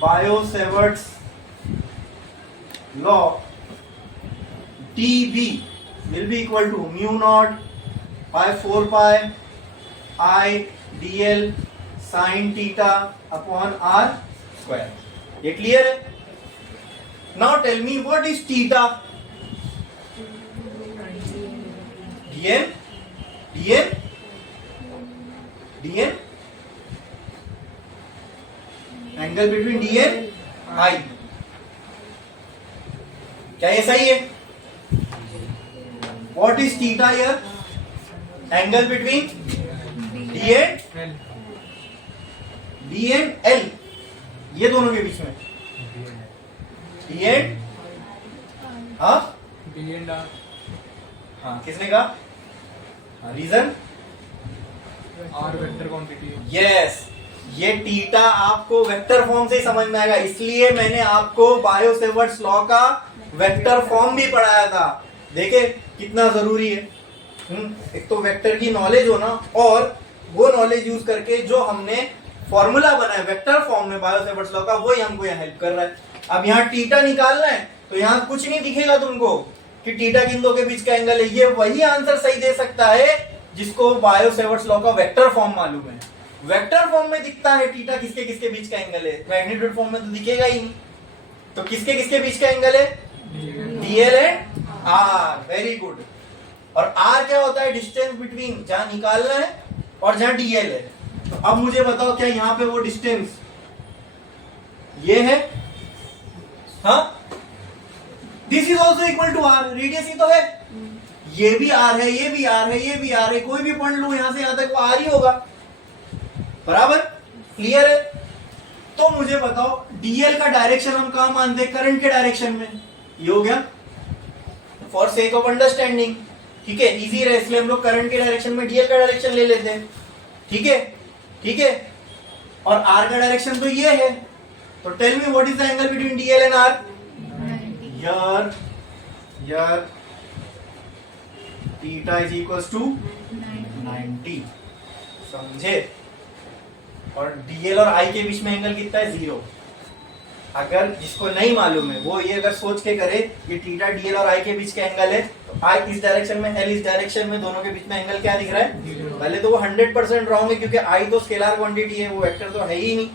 Biot Savart's law, dB will be equal to mu naught by 4 pi I dl sine theta upon r square. ये क्लियर है? Now tell me what is theta? Dn, dn, dn, angle between dn I. क्या ये सही है? What is theta here? Angle between dn, dn l, ये दोनों के बीच में डीएन, हाँ डीएन, हाँ, किसने कहा? Reason, R vector quantity. Yes, ये थीटा आपको वेक्टर फॉर्म से ही समझ में आएगा, इसलिए मैंने आपको बायो-सेवर्ट्स लॉ का वेक्टर फॉर्म भी पढ़ाया था। देखे कितना जरूरी है। एक तो वेक्टर की नॉलेज हो ना, और वो नॉलेज यूज करके जो हमने फॉर्मूला बनाया वेक्टर फॉर्म में बायो-सेवर्ट्स लॉ का, वही हमको यहाँ हेल्प कर रहा है। अब यहाँ थीटा निकालना है तो यहाँ कुछ नहीं दिखेगा तुमको कि थीटा किन दो के बीच का एंगल है। ये वही आंसर सही दे सकता है जिसको बायो-सेवर्ट्स लॉ का वेक्टर फॉर्म मालूम है। वेक्टर फॉर्म में दिखता है थीटा किसके किसके बीच का एंगल है, मैग्नीट्यूड फॉर्म में तो दिखेगा ही नहीं। तो किसके किसके बीच का एंगल है, D L and R, very good. और आर क्या होता है, डिस्टेंस बिटवीन जहां निकालना है और जहां डीएल है। तो अब मुझे बताओ क्या यहाँ पे वो डिस्टेंस ये है, हाँ, this is also equal to r, radius ही तो है, ये भी आर है, ये भी आर है, ये भी आर है, कोई भी पॉइंट लो यहां से यहां तक वो आर ही होगा, बराबर, क्लियर है। तो मुझे बताओ डीएल का डायरेक्शन हम कहां मानते हैं, करंट के डायरेक्शन में, ये हो गया फॉर सेक ऑफ अंडरस्टैंडिंग, ठीक है, इजी रहे इसलिए हम लोग करंट के डायरेक्शन में डीएल का डायरेक्शन ले लेते हैं, ठीक है, ठीक है। और आर का डायरेक्शन तो ये है, तो tell me what is the angle between D L and R, यार थीटा इज इक्वल्स टू 90, समझे। और डीएल और आई के बीच में एंगल कितना है, 0। अगर जिसको नहीं मालूम है वो ये अगर सोच के करे कि थीटा डीएल और आई के बीच का एंगल है, तो आई इस डायरेक्शन में, एल इस डायरेक्शन में, दोनों के बीच में एंगल क्या दिख रहा है, पहले तो वो 100% रॉन्ग है क्योंकि आई तो स्केलर क्वांटिटी है, वो वेक्टर तो है ही नहीं,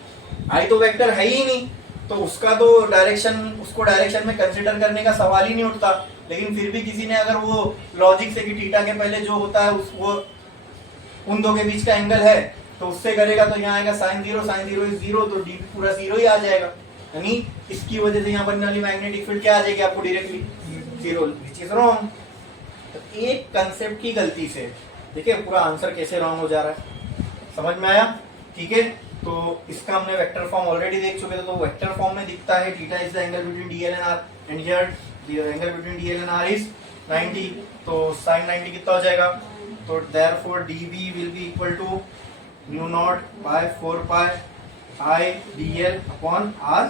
आई तो वेक्टर है ही नहीं, तो उसका तो डायरेक्शन, उसको डायरेक्शन में कंसिडर करने का सवाल ही नहीं उठता। लेकिन फिर भी किसी ने अगर वो लॉजिक से कि थीटा के पहले जो होता है वो उन दो के बीच का एंगल है तो उससे करेगा, तो यहाँ आएगा sin 0 इज 0, तो डी पूरा 0 ही आ जाएगा, यानी इसकी वजह से यहाँ बनने वाली मैग्नेटिक फील्ड क्या आ जाएगी आपको, डायरेक्टली 0, व्हिच इज रॉन्ग। तो एक कंसेप्ट की गलती से देखिए पूरा आंसर कैसे रॉन्ग हो जा रहा है, समझ में आया, ठीक है। तो इसका हमने वेक्टर फॉर्म ऑलरेडी देख चुके थे, तो वेक्टर फॉर्म में दिखता है theta is the angle between D L and R, and here the angle between D L and R is 90, तो sin 90 कितना हो जाएगा, तो therefore dB will be equal to mu naught by 4 pi I dl upon r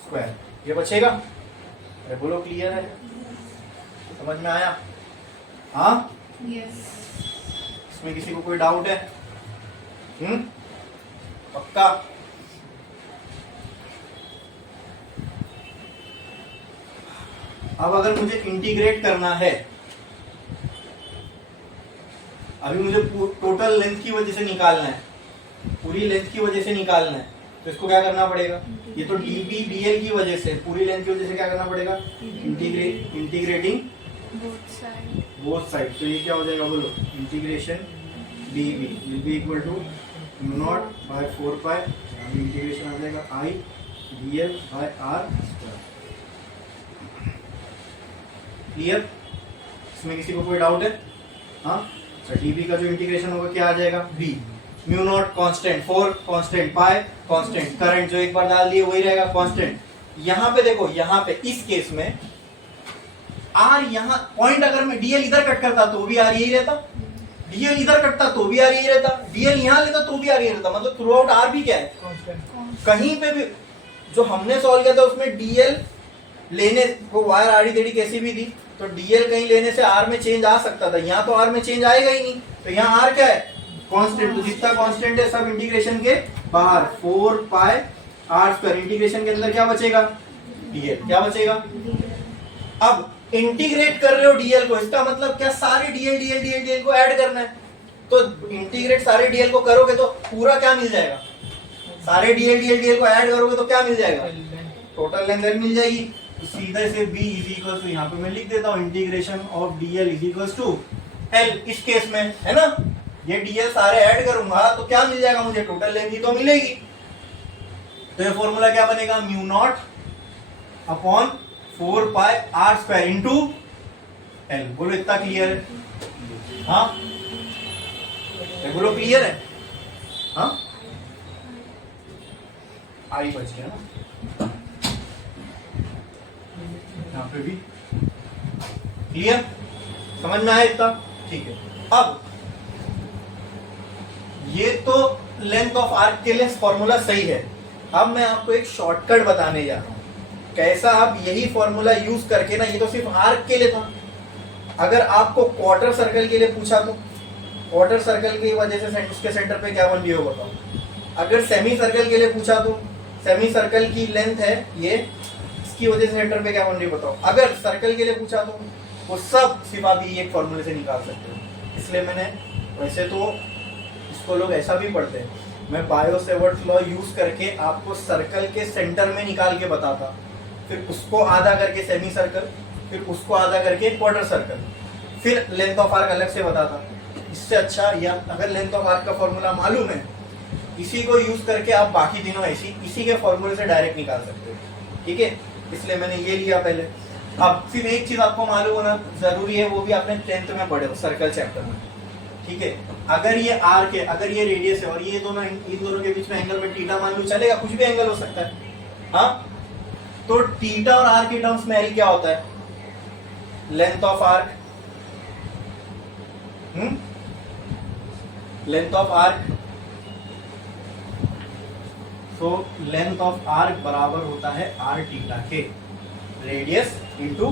square, ये बचेगा। अरे बोलो clear है, समझ में आया, हाँ, यस, इसमें किसी को कोई डाउट है, पक्का। अब अगर मुझे इंटीग्रेट करना है, अभी मुझे टोटल लेंथ की वजह से निकालना है, पूरी लेंथ की वजह से निकालना है, तो इसको क्या करना पड़ेगा, ये तो dB dl की वजह से, पूरी लेंथ की वजह से क्या करना पड़ेगा, इंटीग्रेटिंग बोथ साइड, तो ये क्या हो जाएगा बोलो, integration dB will be equal to mu naught by 4 pi, integration आ जाएगा I dl by r square, clear. इसमें किसी को कोई डाउट है, हाँ, dB का जो इंटीग्रेशन होगा क्या आ जाएगा, b, mu naught constant, 4 constant, पाई कांस्टेंट, करंट जो एक बार डाल दिए वही रहेगा कांस्टेंट। यहाँ पे देखो, यहाँ पे इस केस में आर, यहाँ पॉइंट अगर मैं डीएल इधर कट करता तो भी आर यही रहता, डीएल इधर कटता तो भी आर यही रहता, डीएल यहाँ लेता तो भी आर यही रहता, मतलब थ्रू आउट आर भी क्या है, कहीं पे भी। जो हमने सॉल्व किया था उसमें डीएल लेने को वायर आड़ी टेढ़ी कैसी भी थी, तो डीएल कहीं लेने से आर में चेंज आ सकता था, यहाँ तो आर में चेंज आएगा ही नहीं, तो यहाँ आर क्या है, कांस्टेंट, तो जितना कांस्टेंट है सब इंटीग्रेशन के बाहर, 4 पाई आर स्क्वायर, इंटीग्रेशन के अंदर क्या बचेगा, डीएल, क्या बचेगा। अब इंटीग्रेट कर रहे हो डीएल को, इसका मतलब क्या, सारे डीएल को ऐड करना है, तो इंटीग्रेट सारे डीएल को करोगे तो पूरा क्या मिल जाएगा, सारे डीएल को ऐड करोगे तो क्या मिल जाएगा, टोटल लेंथ मिल जाएगी। तो सीधा से b इज इक्वल टू, यहाँ पे मैं लिख देता हूँ integration of dl is equal to l, इस केस में है ना, ये dl सारे ऐड करूंगा तो क्या मिल जाएगा मुझे, टोटल लेंथ ही तो मिलेगी। तो ये फॉर्मूला क्या बनेगा, mu naught upon 4 pi R square into L, बोलो इतना क्लियर है, हाँ, बोलो क्लियर है, हाँ, आई बच गया ना, यहाँ पे भी क्लियर, समझ में आया इतना, ठीक है। अब ये तो लेंथ ऑफ आर्क के लिए फॉर्मूला सही है, अब मैं आपको एक शॉर्टकट बताने जा रहा हूं, कैसा आप यही फॉर्मूला यूज करके ना, ये तो सिर्फ आर्क के लिए था, अगर आपको क्वार्टर सर्कल के लिए पूछा तो क्वार्टर सर्कल की वजह से उसके सेंटर पे क्या बन रही हो बताओ। अगर सेमी सर्कल के लिए पूछा तो सेमी सर्कल की लेंथ है ये, इसकी वजह से सेंटर पे क्या बन रही है बताओ। अगर सर्कल के लिए पूछा तो वो सब सिर्फ आप ये एक फॉर्मूले से निकाल सकते हो। इसलिए मैंने, वैसे तो इसको लोग ऐसा भी पढ़ते हैं, मैं बायो सेवर्ट लॉ यूज करके आपको सर्कल के सेंटर में निकाल के बताता, फिर उसको आधा करके सेमी सर्कल, फिर उसको आधा करके क्वार्टर सर्कल, फिर लेंथ ऑफ आर्क अलग से बताता। इससे अच्छा, या अगर लेंथ ऑफ आर्क का फॉर्मूला मालूम है, इसी को यूज करके आप बाकी तीनों इसी के फॉर्मूले से डायरेक्ट निकाल सकते हो, ठीक है। इसलिए मैंने ये लिया पहले। अब फिर एक चीज आपको मालूम होना जरूरी है, वो भी आपने 10th में पढ़े हो सर्कल चैप्टर में, ठीक है। अगर ये आर्क है, अगर ये रेडियस है और ये दोनों, इन दोनों के बीच में एंगल में थीटा मान लो, चलेगा, कुछ भी एंगल हो सकता है, हाँ। तो थीटा और आर के टर्म्स में एल क्या होता है? Length of arc, length of arc. तो लेंथ ऑफ आर्क बराबर होता है आर थीटा के, radius into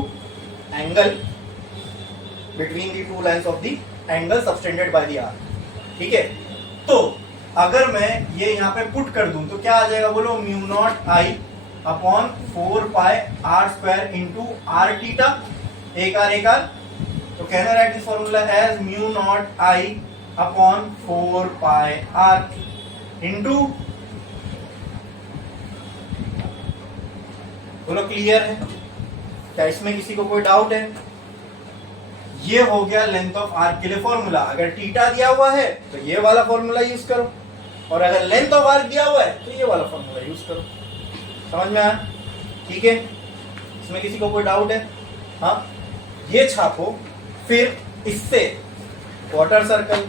angle between the two lines of the angle subtended by the arc, ठीक है। तो अगर मैं ये यहाँ पे पुट कर दूं तो क्या आ जाएगा बोलो? Mu naught I upon 4 pi R square into R theta, एक आर। तो can I write this formula as mu naught I upon 4 pi R into, बोलो क्लियर है? क्या इसमें किसी को कोई डाउट है? ये हो गया लेंथ ऑफ आर्क के लिए फॉर्मूला। अगर थीटा दिया हुआ है तो ये वाला फॉर्मूला यूज करो, और अगर लेंथ ऑफ आर्क दिया हुआ है तो ये वाला फॉर्मूला यूज करो। समझ में आया? ठीक है, इसमें किसी को कोई डाउट है? हाँ, ये छापो, फिर इससे quarter circle,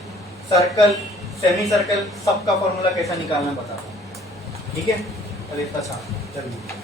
circle, semi circle, सबका फॉर्मूला कैसा निकालना बताता हूं, ठीक है। अरे इतना छाप, चलिए।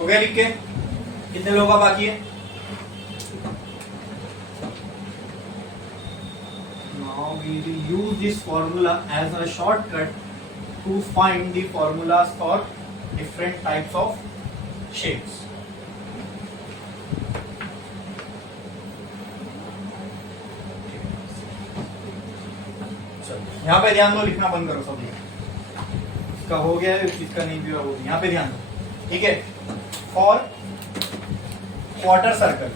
हो गया लिख के? कितने लोगों का बाकी है? Now we will use this formula as a shortcut to find the formulas for different types of shapes. चलो यहाँ पे ध्यान दो, लिखना बंद करो सब। जिसका हो गया है, जिसका नहीं भी हुआ वो यहाँ पे ध्यान दो, ठीक है। फॉर क्वार्टर सर्कल,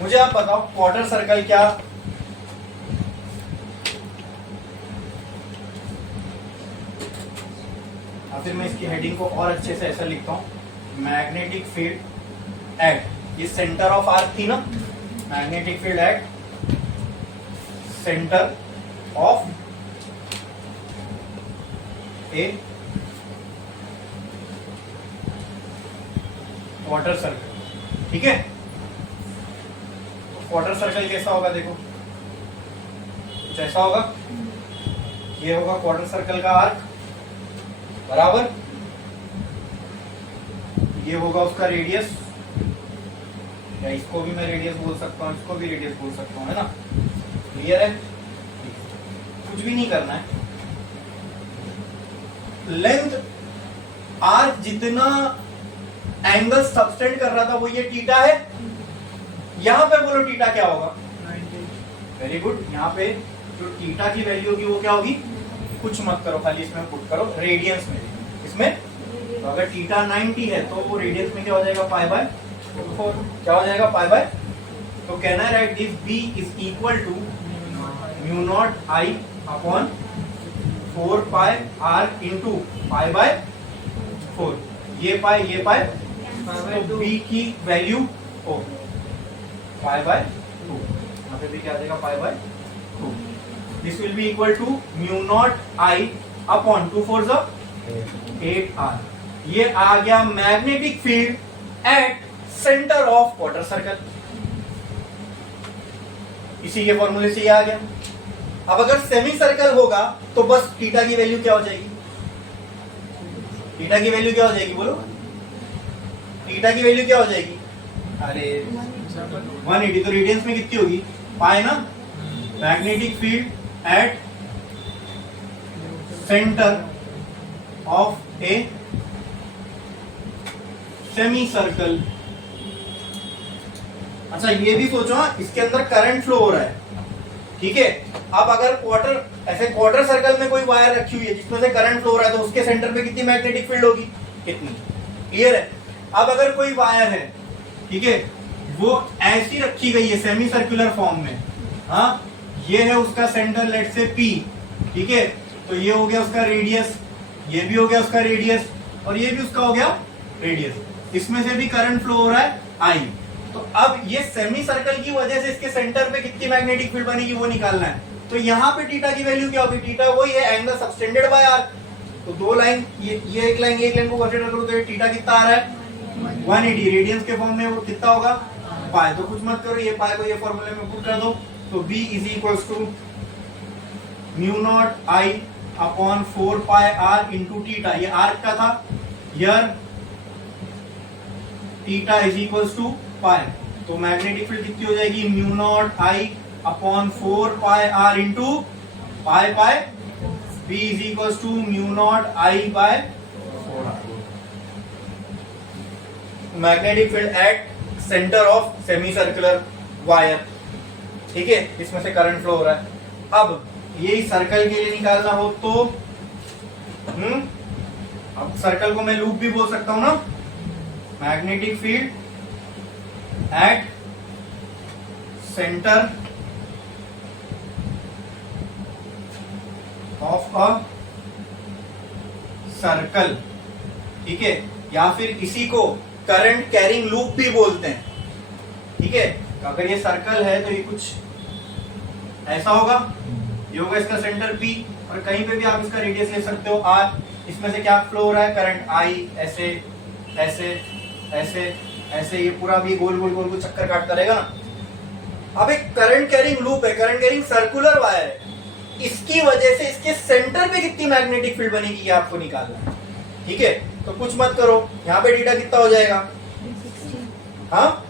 मुझे आप बताओ क्वार्टर सर्कल क्या, फिर मैं इसकी हेडिंग को और अच्छे से ऐसा लिखता हूं, मैग्नेटिक फील्ड एट, ये सेंटर ऑफ आर्क थी ना, magnetic field at centre of A quarter circle, ठीक है। क्वार्टर सर्कल कैसा होगा देखो, कुछ ऐसा होगा, ये होगा क्वार्टर सर्कल का आर्क, बराबर, ये होगा उसका रेडियस, या इसको भी मैं रेडियस बोल सकता हूँ, इसको भी रेडियस बोल सकता हूँ, है ना, क्लियर है। कुछ भी नहीं करना है, लेंथ आर्क जितना एंगल सबटेंड कर रहा था वो ये थीटा है, यहां पे बोलो थीटा क्या होगा, 90। Very good. यहाँ पे जो थीटा की वैल्यू होगी वो क्या होगी, कुछ मत करो, खाली इसमें पुट करो रेडियंस में, इसमें तो अगर थीटा 90 है तो वो रेडियंस में क्या हो जाएगा, पाई बाय 4, क्या हो जाएगा, पाई बाय, तो कहना है write this B is equal to mu naught I upon 4 pi R into pi by 4, ये पाई, तो बी की वैल्यू हो पाई बाय 2, यहाँ पे भी क्या आ जाएगा, pi by 2। This will be equal to mu naught I upon 2 4 8 R, ये आ गया magnetic field at centre of quarter circle, इसी के फॉर्मूले से ये आ गया। अब अगर सेमी सर्कल होगा तो बस थीटा की वैल्यू क्या हो जाएगी, थीटा की वैल्यू क्या हो जाएगी, बोलो थीटा की वैल्यू क्या हो जाएगी, अरे 180, तो रेडियंस में कितनी होगी, पाई ना, magnetic field at centre of a semi circle. अच्छा ये भी सोचो, इसके अंदर करंट फ्लो हो रहा है, ठीक है। अब अगर क्वार्टर सर्कल में कोई वायर रखी हुई है जिसमें से करंट फ्लो हो रहा है, तो उसके सेंटर पे कितनी मैग्नेटिक फील्ड होगी, कितनी, क्लियर है। अब अगर कोई वायर है, ठीक है, वो ऐसी रखी गई है सेमी सर्कुलर फॉर्म में, हाँ, ये है उसका सेंटर, लेट से P, ठीक है, तो ये हो गया उसका रेडियस, ये भी हो गया उसका रेडियस, और ये भी उसका हो गया रेडियस, इसमें से भी करंट फ्लो हो रहा है I। तो अब ये सेमी सर्कल की वजह से इसके सेंटर पे कितनी मैग्नेटिक फील्ड बनेगी वो निकालना है। तो यहाँ पे थीटा की वैल्यू क्या होगी, थीटा वही है एंगल सबटेंडेड बाय आर्क, तो दो लाइन, ये एक लाइन को कंसीडर करो, तो ये थीटा कितना आ रहा है 180, रेडियंस के फॉर्म में वो कितना होगा, पाई, तो कुछ मत करो, ये पाई को ये फॉर्मूले में पुट कर दो, तो B is equals to mu naught I upon 4 pi R into theta, ये आर्क का था, here theta is equals to pi, तो मैग्नेटिक फील्ड कितनी हो जाएगी, mu naught I upon 4 pi R into pi, B is equals to mu naught I by 4R, magnetic field at centre of semi circular wire, ठीक है, इसमें से current flow हो रहा है। अब यही सर्कल के लिए निकालना हो तो अब सर्कल को मैं लूप भी बोल सकता हूं ना, magnetic field at centre of a circle, ठीक है, या फिर इसी को करंट कैरिंग लूप भी बोलते हैं, ठीक है। अगर ये सर्कल है तो ये कुछ ऐसा होगा, ये होगा इसका सेंटर P, और कहीं पे भी आप इसका रेडियस ले सकते हो R, इसमें से क्या फ्लो हो रहा है, करंट I, ऐसे ऐसे ऐसे ऐसे, ये पूरा भी गोल गोल गोल चक्कर काटता रहेगा ना। अब एक करंट कैरिंग लूप है, करंट कैरिंग सर्कुलर वायर है, इसकी वजह से इसके सेंटर पे कितनी मैग्नेटिक फील्ड बनेगी ये आपको निकालना है, ठीक है। तो कुछ मत करो, यहाँ पे थीटा कितना हो जाएगा, हाँ,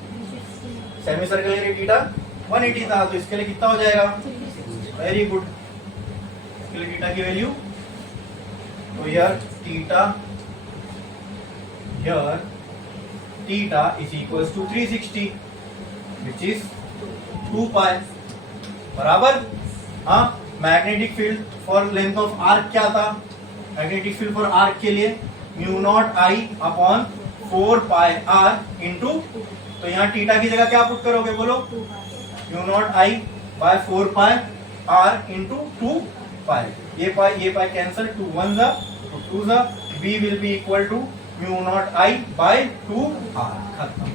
सेमी सर्कल के लिए थीटा 180 था, तो इसके लिए कितना हो जाएगा, वेरी गुड, इसके लिए थीटा की वैल्यू, तो यार theta is equals to 360 which is 2 pi, बराबर। हाँ, magnetic field for length of arc क्या था? मैग्नेटिक फील्ड फॉर आर्क के लिए mu naught I upon 4 pi R into, तो यहाँ थीटा की जगह क्या पुट करोगे बोलो? Mu naught I by 4 pi R into 2 pi, ये पाई कैंसल, 2 1 जा, 2 जा, b will be equal to mu naught I bye 2 are, खत्म।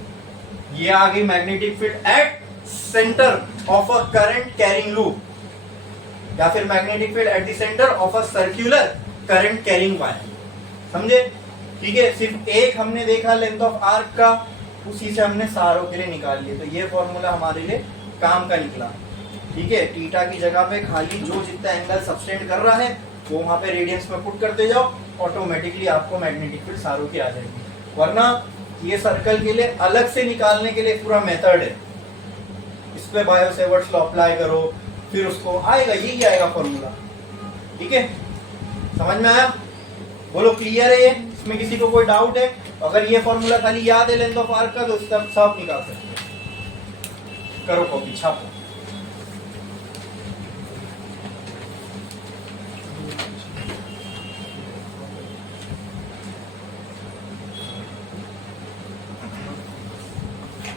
ये आ गई magnetic field at centre of a current carrying loop, या फिर magnetic field at the centre of a circular current carrying wire. समझे? ठीक है, सिर्फ एक हमने देखा लेंथ ऑफ आर्क का, उसी से हमने सारों के लिए निकाल लिए, तो ये फॉर्मूला हमारे लिए काम का निकला। ठीक है, थीटा की जगह पे खाली जो जितना एंगल सबटेंड कर रहा है वो वहां पे रेडियंस में पुट करते जाओ, ऑटोमेटिकली आपको मैग्नेटिक फील्ड सारों की आ जाएगी। वरना ये सर्कल के लिए अलग से निकालने के लिए पूरा मेथड है, इस पे बायो-सेवर्ट्स लॉ अप्लाई करो, फिर उसको आएगा, यही आएगा फॉर्मूला। ठीक है, समझ में आया? बोलो क्लियर है ये? इसमें किसी को कोई डाउट है? अगर ये फॉर्मूला खाली याद है लेंथ ऑफ आर्क का तो उसका सब निकाल सकते हो। करो कॉपी, छापो।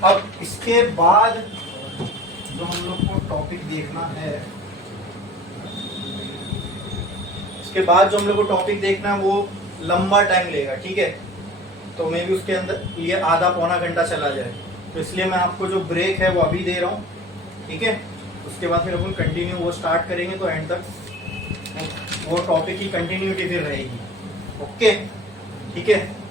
अब इसके बाद जो हम लोग को टॉपिक देखना है, इसके बाद जो हम लोग को टॉपिक देखना है वो लंबा टाइम लेगा। ठीक है, तो मैं भी उसके अंदर ये आधा पौना घंटा चला जाए, तो इसलिए मैं आपको जो ब्रेक है वो अभी दे रहा हूँ। ठीक है, उसके बाद फिर अपन कंटिन्यू वो स्टार्ट करेंगे, तो एंड तक वो टॉपिक की कंटिन्यूटी फिर रहेगी। ओके, ठीक है।